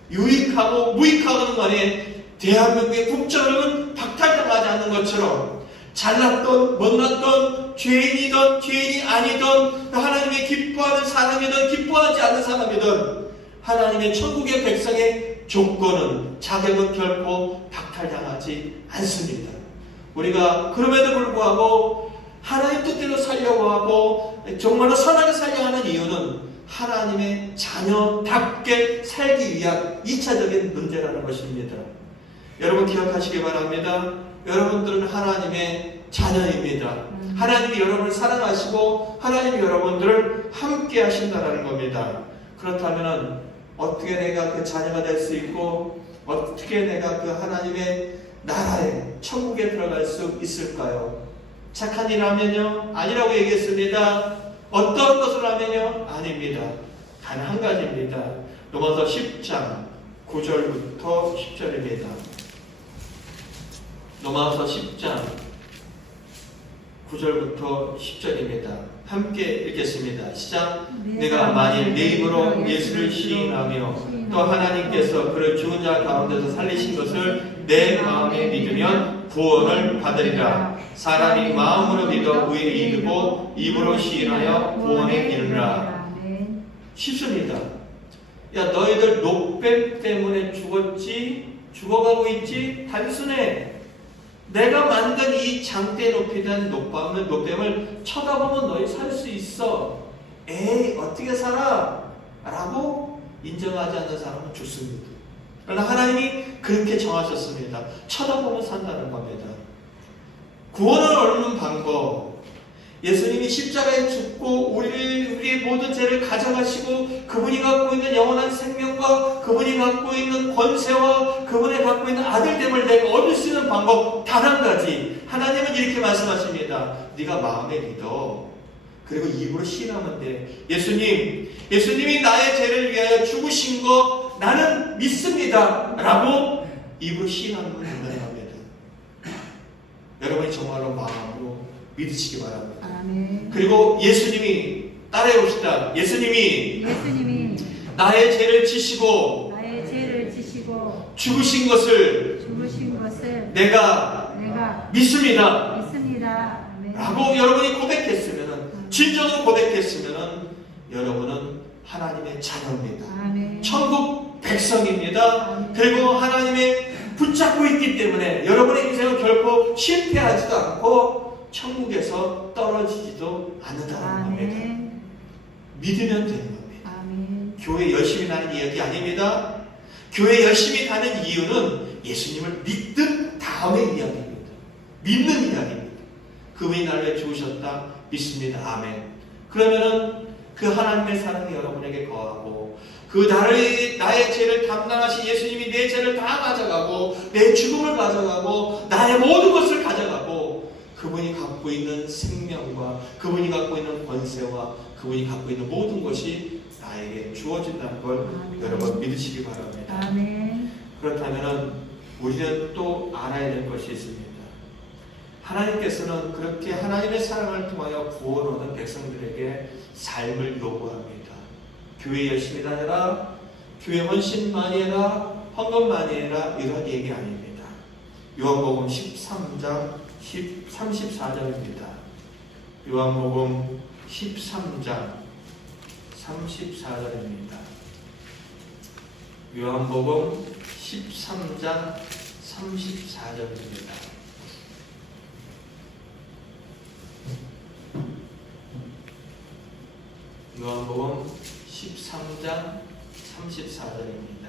유익하고 무익하건 간에 대한민국의 국적은 박탈당하지 않는 것처럼 잘났던 못났던 죄인이든 죄인이 아니든 하나님의 기뻐하는 사람이든 기뻐하지 않는 사람이든 하나님의 천국의 백성의 조건은 자격은 결코 박탈당하지 않습니다. 우리가 그럼에도 불구하고 하나님 뜻대로 살려고 하고 정말로 선하게 살려고 하는 이유는 하나님의 자녀답게 살기 위한 2차적인 문제라는 것입니다. 여러분 기억하시기 바랍니다. 여러분들은 하나님의 자녀입니다. 하나님이 여러분을 사랑하시고 하나님이 여러분들을 함께 하신다는 겁니다. 그렇다면 어떻게 내가 그 자녀가 될 수 있고 어떻게 내가 그 하나님의 나라에 천국에 들어갈 수 있을까요? 착한 일 하면요? 아니라고 얘기했습니다. 어떤 것을 하면요? 아닙니다. 단 한 가지입니다. 로마서 10장 9절부터 10절입니다. 로마서 10장 9절부터 10절입니다. 함께 읽겠습니다. 시작. 내가 만일 내 입으로 예수를 시인하며 또 하나님께서 그를 죽은 자 가운데서 살리신 것을 내 마음에 믿으면 구원을 받으리라. 사람이 마음으로 믿어 의에 이르고 입으로 시인하여 구원에 이르리라. 쉽습니다. 야, 너희들 녹뱀 때문에 죽었지? 죽어가고 있지? 단순해. 내가 만든 이 장대에 높이던 녹뱀을 쳐다보면 너희 살 수 있어. 에이, 어떻게 살아? 라고 인정하지 않는 사람은 죽습니다. 그러나 하나님이 그렇게 정하셨습니다. 쳐다보면 산다는 겁니다. 구원을 얻는 방법, 예수님이 십자가에 죽고 우리의 모든 죄를 가져가시고 그분이 갖고 있는 영원한 생명과 그분이 갖고 있는 권세와 그분이 갖고 있는 아들됨을 내가 얻을 수 있는 방법 단 한 가지. 하나님은 이렇게 말씀하십니다. 네가 마음에 믿어. 그리고 입으로 시인하면 돼. 예수님이 나의 죄를 위하여 죽으신 거 나는 믿습니다. 라고 입으로 시인하는 된다는 겁니다. 여러분이 정말로 마음으로 믿으시기 바랍니다. 아멘. 그리고 예수님이 따라해 봅시다. 예수님이 나의 죄를 지시고 죽으신 것을 내가 믿습니다. 아멘. 라고 여러분이 고백했으면, 진정으로 고백했으면 여러분은 하나님의 자녀입니다. 아멘. 천국 백성입니다. 그리고 하나님의 붙잡고 있기 때문에 여러분의 인생은 결코 실패하지도 않고 천국에서 떨어지지도 않는다는 겁니다. 믿으면 되는 겁니다. 아멘. 교회 열심히 다니는 이야기 아닙니다. 교회 열심히 가는 이유는 예수님을 믿는 다음의 이야기입니다. 믿는 이야기입니다. 그분이 나를 왜 죽으셨다? 믿습니다. 아멘. 그러면은 그 하나님의 사랑이 여러분에게 거하고 그 나의 죄를 담당하신 예수님이 내 죄를 다 가져가고 내 죽음을 가져가고 나의 모든 것을 가져가고 그분이 갖고 있는 생명과 그분이 갖고 있는 권세와 그분이 갖고 있는 모든 것이 나에게 주어진다는 걸 아멘. 여러분 믿으시기 바랍니다. 아멘. 그렇다면 우리는 또 알아야 될 것이 있습니다. 하나님께서는 그렇게 하나님의 사랑을 통하여 구원 얻은 백성들에게 삶을 요구합니다. 교회 열심히 다녀라, 교회 헌신 많이 해라, 헌금 많이 해라, 이런 얘기 아닙니다. 요한복음 13장 34절입니다. 요한복음 13장 34절입니다. 요한복음 13장 34절입니다. 요한복음 13장 34절입니다.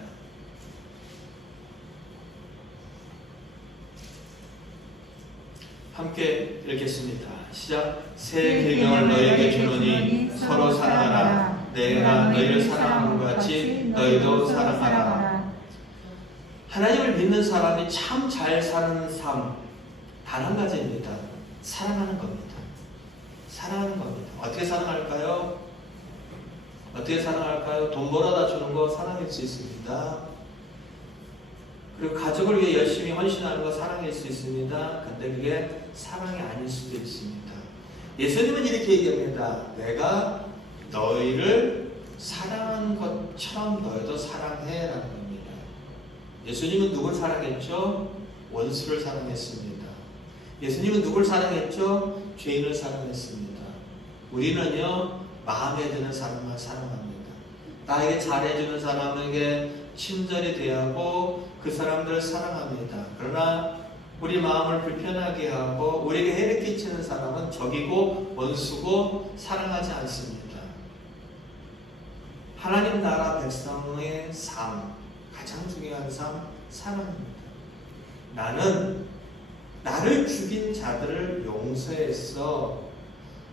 함께 읽겠습니다. 시작. 새 계명을 너희에게 주노니 서로 사랑하라. 내가 너희를 사랑한 것 같이 너희도 사랑하라. 하나님을 믿는 사람이 참 잘 사는 삶 단 한 가지입니다. 사랑하는 겁니다. 사랑하는 겁니다. 어떻게 사랑할까요? 어떻게 사랑할까요? 돈 벌어다 주는 거 사랑일 수 있습니다. 그리고 가족을 위해 열심히 헌신하는 거 사랑일 수 있습니다. 근데 그게 사랑이 아닐 수도 있습니다. 예수님은 이렇게 얘기합니다. 내가 너희를 사랑한 것처럼 너희도 사랑해라는 겁니다. 예수님은 누굴 사랑했죠? 원수를 사랑했습니다. 예수님은 누굴 사랑했죠? 죄인을 사랑했습니다. 우리는요, 마음에 드는 사람만 사랑합니다. 나에게 잘해주는 사람에게 친절히 대하고 그 사람들을 사랑합니다. 그러나 우리 마음을 불편하게 하고 우리에게 해를 끼치는 사람은 적이고 원수고 사랑하지 않습니다. 하나님 나라 백성의 삶, 가장 중요한 삶, 사랑입니다. 나는 나를 죽인 자들을 용서했어.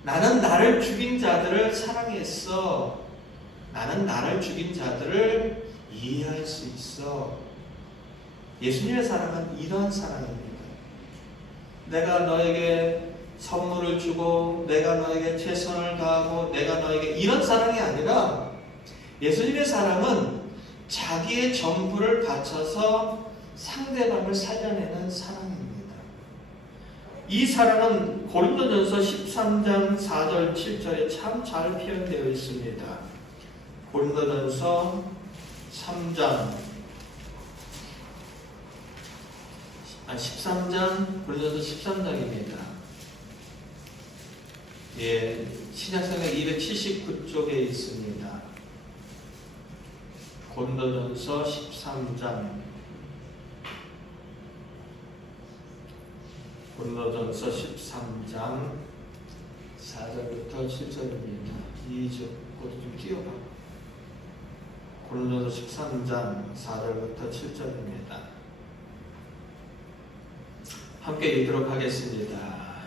나는 나를 죽인 자들을 사랑했어. 나는 나를 죽인 자들을 이해할 수 있어. 예수님의 사랑은 이러한 사랑입니다. 내가 너에게 선물을 주고 내가 너에게 최선을 다하고 내가 너에게 이런 사랑이 아니라 예수님의 사랑은 자기의 전부를 바쳐서 상대방을 살려내는 사랑입니다. 이 사랑은 고린도전서 13장 4절 7절에 참 잘 표현되어 있습니다. 고린도전서 13장 고린도전서 13장입니다. 예, 신약성경 279쪽에 있습니다. 고린도전서 13장 고린도전서 13장 4절부터 7절입니다. 2절 것도 좀 띄워봐. 고린도전서 13장 4절부터 7절입니다. 함께 읽도록 하겠습니다.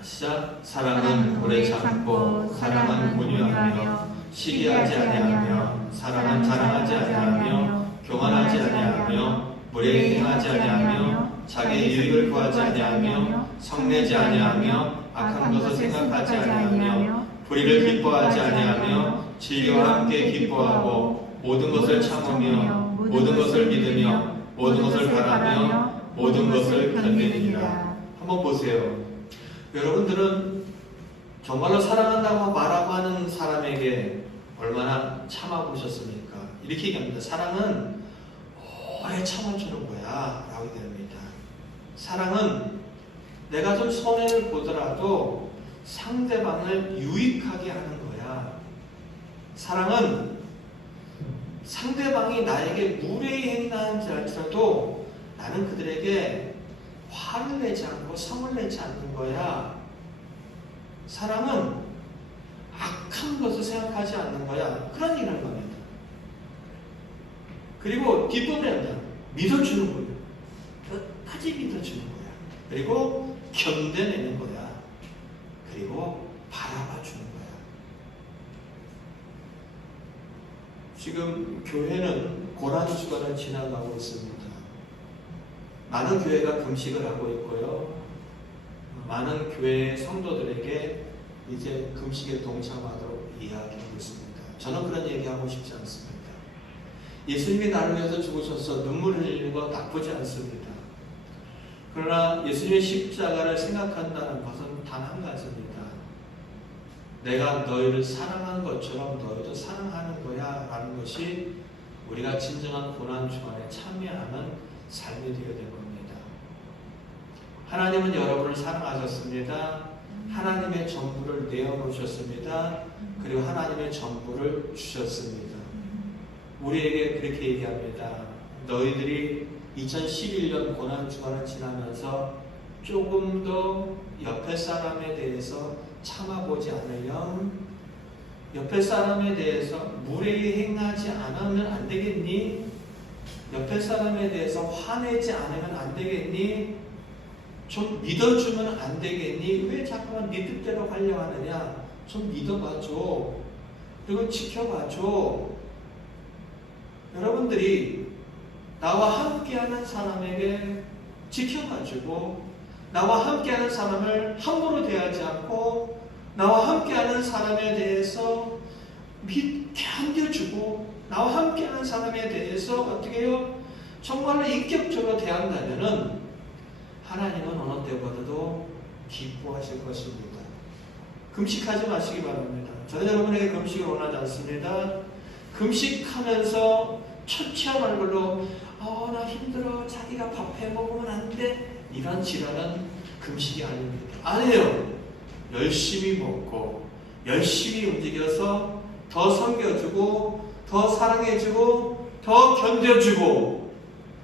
시작. 사랑은 오래 참고 사랑은 온유하며 시기하지 아니하며 사랑은 자랑하지 아니하며 교만하지 아니하며 무례히 행하지 아니하며 자기의 유익을 구하지 아니하며 성내지 아니하며 악한 것을 생각하지 아니하며 불의를 기뻐하지 아니하며 진리와 함께 기뻐하고 모든 것을 참으며 모든 것을 믿으며 모든 것을 바라며 모든 것을 견디느니라. 한번 보세요. 여러분들은 정말로 사랑한다고 말하고 하는 사람에게 얼마나 참아보셨습니까? 이렇게 얘기합니다. 사랑은 오래 참아주는 거야 라고 됩니다. 사랑은 내가 좀 손해를 보더라도 상대방을 유익하게 하는 거야. 사랑은 상대방이 나에게 무례히 행하는지 알지라도 나는 그들에게 화를 내지 않고 성을 내지 않는 거야. 사랑은 악한 것을 생각하지 않는 거야. 그런 얘기를 하는 겁니다. 그리고 뒷부분에 한다. 믿어주는 거예요. 끝까지 믿어주는 거야. 그리고 견뎌내는 거야. 그리고 바라봐주는 거야. 지금 교회는 고난주간을 지나가고 있습니다. 많은 교회가 금식을 하고 있고요. 많은 교회 성도들에게 이제 금식에 동참하도록 이야기하고 있습니다. 저는 그런 얘기하고 싶지 않습니다. 예수님이 나를 위해서 죽으셔서 눈물을 흘리는 거 나쁘지 않습니다. 그러나 예수님의 십자가를 생각한다는 것은 단 한 가지입니다. 내가 너희를 사랑한 것처럼 너희도 사랑하는 거야 라는 것이 우리가 진정한 고난주간에 참여하는 삶이 되어야 될 겁니다. 하나님은 여러분을 사랑하셨습니다. 하나님의 전부를 내어놓으셨습니다. 그리고 하나님의 전부를 주셨습니다. 우리에게 그렇게 얘기합니다. 너희들이 2011년 고난주간을 지나면서 조금 더 옆에 사람에 대해서 참아보지 않으면, 옆에 사람에 대해서 무례히 행하지 않으면 안 되겠니? 옆에 사람에 대해서 화내지 않으면 안 되겠니? 좀 믿어주면 안 되겠니? 왜 자꾸만 네 뜻대로 하려고 하느냐? 좀 믿어봐줘. 그리고 지켜봐줘. 여러분들이 나와 함께하는 사람에게 지켜봐주고, 나와 함께하는 사람을 함부로 대하지 않고, 나와 함께하는 사람에 대해서 견뎌주고, 나와 함께하는 사람에 대해서 어떻게 해요? 정말로 인격적으로 대한다면은 하나님은 어느 때보다도 기뻐하실 것입니다. 금식하지 마시기 바랍니다. 저는 여러분에게 금식을 원하지 않습니다. 금식하면서 초췌한 얼굴로 나 힘들어, 자기가 밥 해먹으면 안 돼, 이런 지랄은 금식이 아닙니다. 아니에요. 열심히 먹고 열심히 움직여서 더 섬겨주고 더 사랑해주고 더 견뎌주고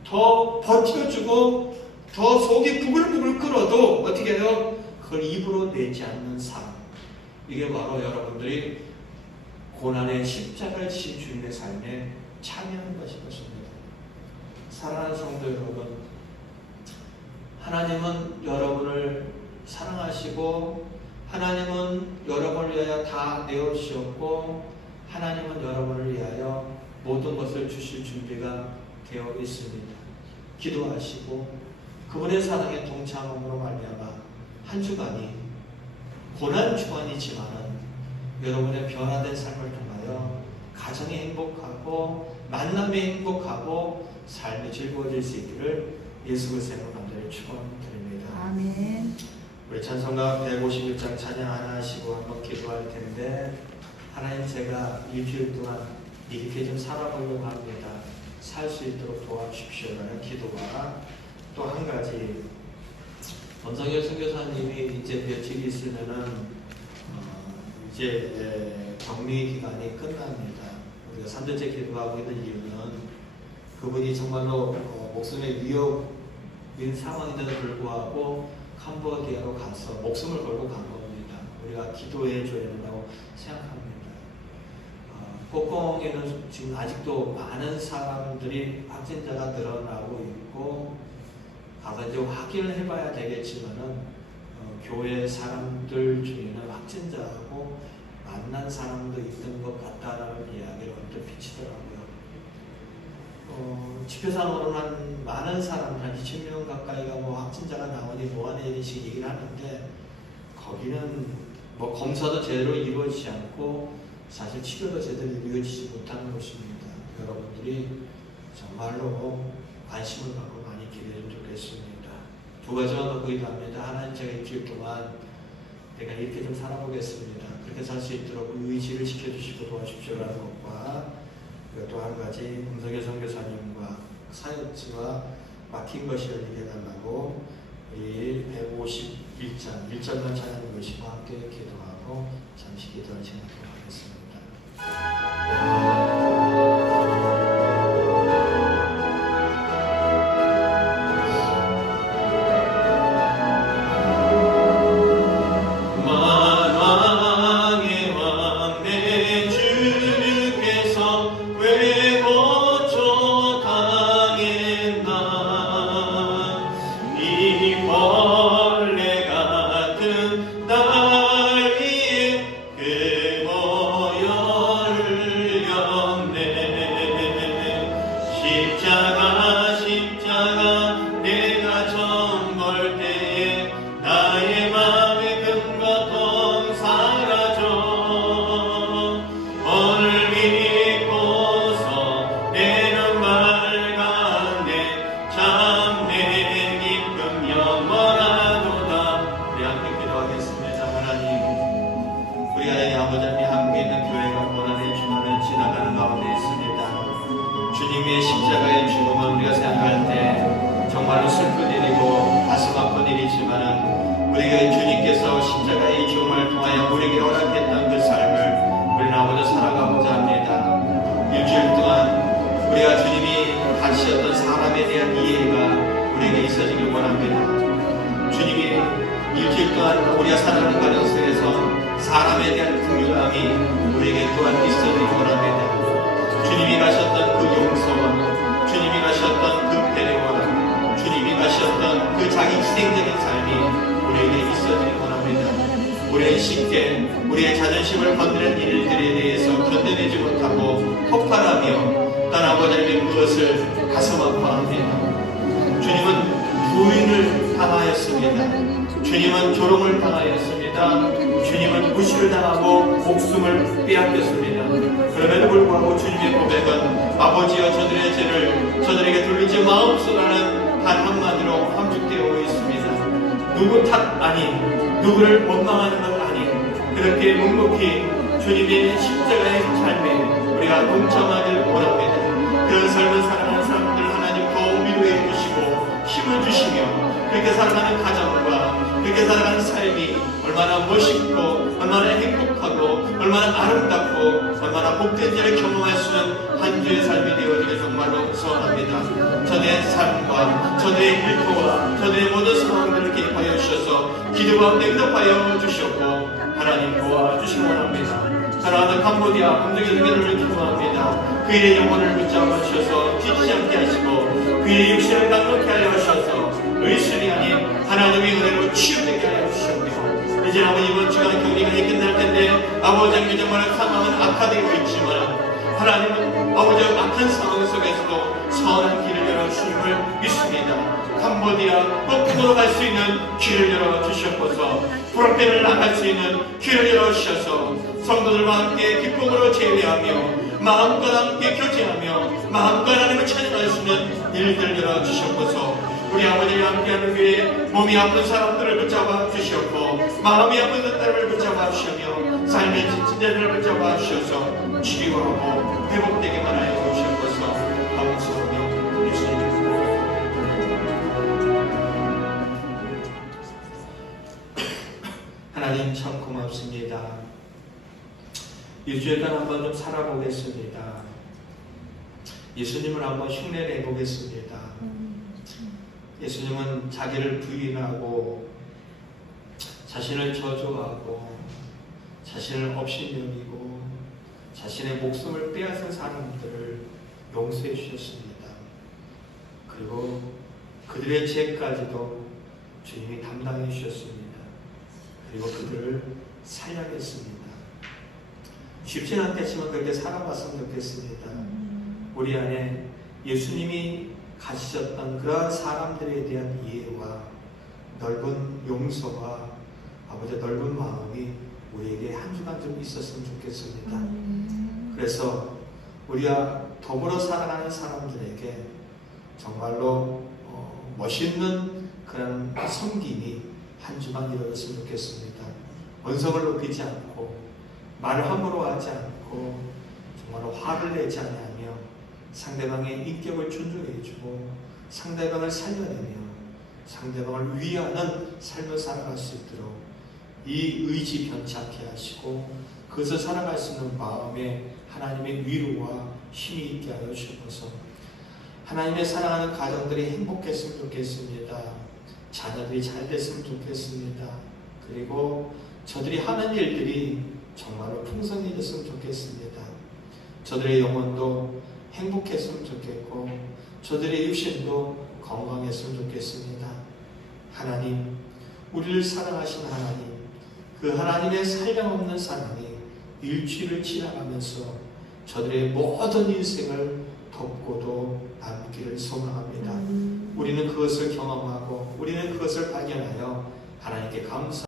더 버텨주고 더 속이 부글부글 끓어도 어떻게 해요? 그걸 입으로 내지 않는 삶. 이게 바로 여러분들이 고난의 십자가를 지신 주님의 삶에 참여하는 것입니다. 사랑하는 성도 여러분, 하나님은 여러분을 사랑하시고 하나님은 여러분을 위하여 다 내어주셨고 하나님은 여러분을 위하여 모든 것을 주실 준비가 되어 있습니다. 기도하시고 그분의 사랑에 동참함으로 말미암아 한 주간이 고난주간이지만은 여러분의 변화된 삶을 통하여 가정이 행복하고 만남이 행복하고 삶이 즐거워질 수 있기를 예수 그리스도의 이름으로 간절히 축원드립니다. 아멘. 우리 찬송가 156장 찬양 하나 하시고 한번 기도할 텐데, 하나님 제가 일주일 동안 이렇게 좀 살아보려고 합니다. 살 수 있도록 도와주십시오라는 기도와 또 한 가지, 권성열 선교사님이 이제 며칠 있으면은 이제 격리 기간이 끝납니다. 우리가 3년째 기도하고 있는 이유는 그분이 정말로 목숨의 위협인 상황인데도 불구하고 캄보디아로 가서 목숨을 걸고 간 겁니다. 우리가 기도해 줘야 된다고 생각합니다. 꼬꽁에는 지금 아직도 많은 사람들이 확진자가 늘어나고 있고, 가서 이제 확인을 해봐야 되겠지만은 교회 사람들 중에는 확진자하고 만난 사람도 있는 것 같다라는 이야기를 언뜻 비치더라고요. 집회상으로는 한 많은 사람들, 한 20명 가까이가 뭐 확진자가 나오니 뭐하는 일이씩 얘기를 하는데, 거기는 뭐 검사도 제대로 이루어지지 않고 사실 치료도 제대로 이루어지지 못하는 곳입니다. 여러분들이 정말로 관심을 갖고 많이 기대해주면 좋겠습니다. 두 가지만 갖고 기도합니다. 하나님, 제가 일주일 동안 내가 이렇게 좀 살아보겠습니다. 그렇게 살 수 있도록 의지를 지켜주시고 도와주십시오라는 것과, 그리고 또 한 가지, 금석여 선교사님과 사역지와 막힌 것이 열리게 해달라고 이 151장 1절만 찬양해 보시고 함께 기도하고 잠시 기도를 진행하도록 하겠습니다. 만왕의 왕 내 주께서 왜 거쳐 당했나. 이 벌레 같은 날 위에 그 모여를 였네. 십자가 내가 처음 볼 때에 나의 맘의 큰 고통 사라져. 오늘 믿고서 내 눈 밝았네. 참 내 기쁨 영원하도다. 우리 함께 기도하겠습니다. 하나님, 우리 하나님 아버지, 한국에 있는 교회가 고난의 주간을 지나가는 가운데 있습니다. 주님의 십자가의 죽음은 우리가 생각할 때 정말로 슬픈 일이고 가슴 아픈 일이지만은, 우리가 주님께서 십자가의 죽음을 통하여 우리에게 허락했던 그 삶을 우리는 아버지 살아가고자 합니다. 일주일 동안 우리가 주님이 가르치셨던 사람에 대한 이해가 우리에게 있어지길 원합니다. 주님이 일주일 동안 우리가 살아가는 과정 속에서 사람에 대한 긍휼함이 우리에게 또한 있어지길 원합니다. 주님이 가셨던 그 용서와, 주님이 가셨던 그 배려와, 주님이 가셨던 그 자기 희생적인 삶이 우리에게 있어지길 원합니다. 우리는 쉽게 우리의 자존심을 건드리는 일들에 대해서 견뎌내지 못하고 폭발하며 떠나보자면 그것을 가슴 아파합니다. 주님은 부인을 당하였습니다. 주님은 조롱을 당하였습니다. 주님은 무시를 당하고 목숨을 빼앗겼습니다. 그럼에도 불구하고 주님의 고백은 아버지여 저들의 죄를 저들에게 돌리지 마옵소서라는 단 한마디로 함축되어 있습니다. 누구 탓 아닌, 누구를 원망하는 것 아닌, 그렇게 묵묵히 주님의 십자가의 삶에 우리가 동참하길 원합니다. 그런 삶을 살아가는 사람들 하나님 더 위로해 주시고 힘을 주시며, 그렇게 살아가는 가정과 그렇게 살아가는 삶이 얼마나 멋있고 얼마나 행복하고 얼마나 아름답고 얼마나 복된지를 경험할 수 있는 한 주의 삶이 되어지길 정말로 소원합니다. 저들의 삶과 저들의 일터와 저들의 모든 상황들을 개입하여 주셔서 기도 가운데 응답하여 주셨고 하나님 도와주시기 원합니다. 사랑하는 캄보디아 금득의 등에를 기도합니다. 그의 영혼을 붙잡아 주셔서 뒤지지 않게 하시고 그의 육신을 강력히 하여 주셔서 의술이 아닌 하나님의 은혜로 치유되게 하여 주시옵소서. 이제 아버지 이번 주간 격리간이 끝날 텐데 아버지 하나님 정말 상황은 악화되고 있지만 하나님은 아버지 악한 상황 속에서도 선한 길을 열어주심을 믿습니다. 캄보디아 거꾸로 갈 수 있는 길을 열어주셨고서 프로페를 나갈 수 있는 길을 열어주셔서 성도들과 함께 기쁨으로 제외하며 마음과 함께 교제하며 마음과 하나님을 찬양할 수 있는 일들 열어주셨고서 우리 아버지와 함께하는 교회 몸이 아픈 사람들을 붙잡아 주시었고 마음이 아픈 것들을 붙잡아 주시며 삶의 지체들을 붙잡아 주셔서 치유하고 회복되게만 하여 주시옵소서. 감사하며 예수님께 하나님 참 고맙습니다. 일주일간 한번 좀 살아보겠습니다. 예수님을 한번 흉내내 보겠습니다. 예수님은 자기를 부인하고 자신을 저주하고 자신을 업신여기고 자신의 목숨을 빼앗은 사람들을 용서해 주셨습니다. 그리고 그들의 죄까지도 주님이 담당해 주셨습니다. 그리고 그들을 살려냈습니다. 쉽진 않겠지만 그렇게 살아봤으면 좋겠습니다. 우리 안에 예수님이 가지셨던 그러한 사람들에 대한 이해와 넓은 용서와 아버지의 넓은 마음이 우리에게 한 주간 좀 있었으면 좋겠습니다. 그래서 우리와 더불어 살아가는 사람들에게 정말로 멋있는 그런 섬김이 한 주간 이루어졌으면 좋겠습니다. 언성을 높이지 않고 말을 함부로 하지 않고 정말로 화를 내지 않으며 상대방의 인격을 존중해주고 상대방을 살려내며 상대방을 위하는 삶을 살아갈 수 있도록 이 의지 변착해 하시고 그것을 살아갈 수 있는 마음에 하나님의 위로와 힘이 있게 하여 주셔서 하나님의 사랑하는 가정들이 행복했으면 좋겠습니다. 자녀들이 잘 됐으면 좋겠습니다. 그리고 저들이 하는 일들이 정말로 풍성해졌으면 좋겠습니다. 저들의 영혼도 행복했으면 좋겠고 저들의 육신도 건강했으면 좋겠습니다. 하나님, 우리를 사랑하신 하나님, 그 하나님의 살량없는 사랑이 일주일을 지나가면서 저들의 모든 인생을 덮고도 남기를 소망합니다. 우리는 그것을 경험하고 우리는 그것을 발견하여 하나님께 감사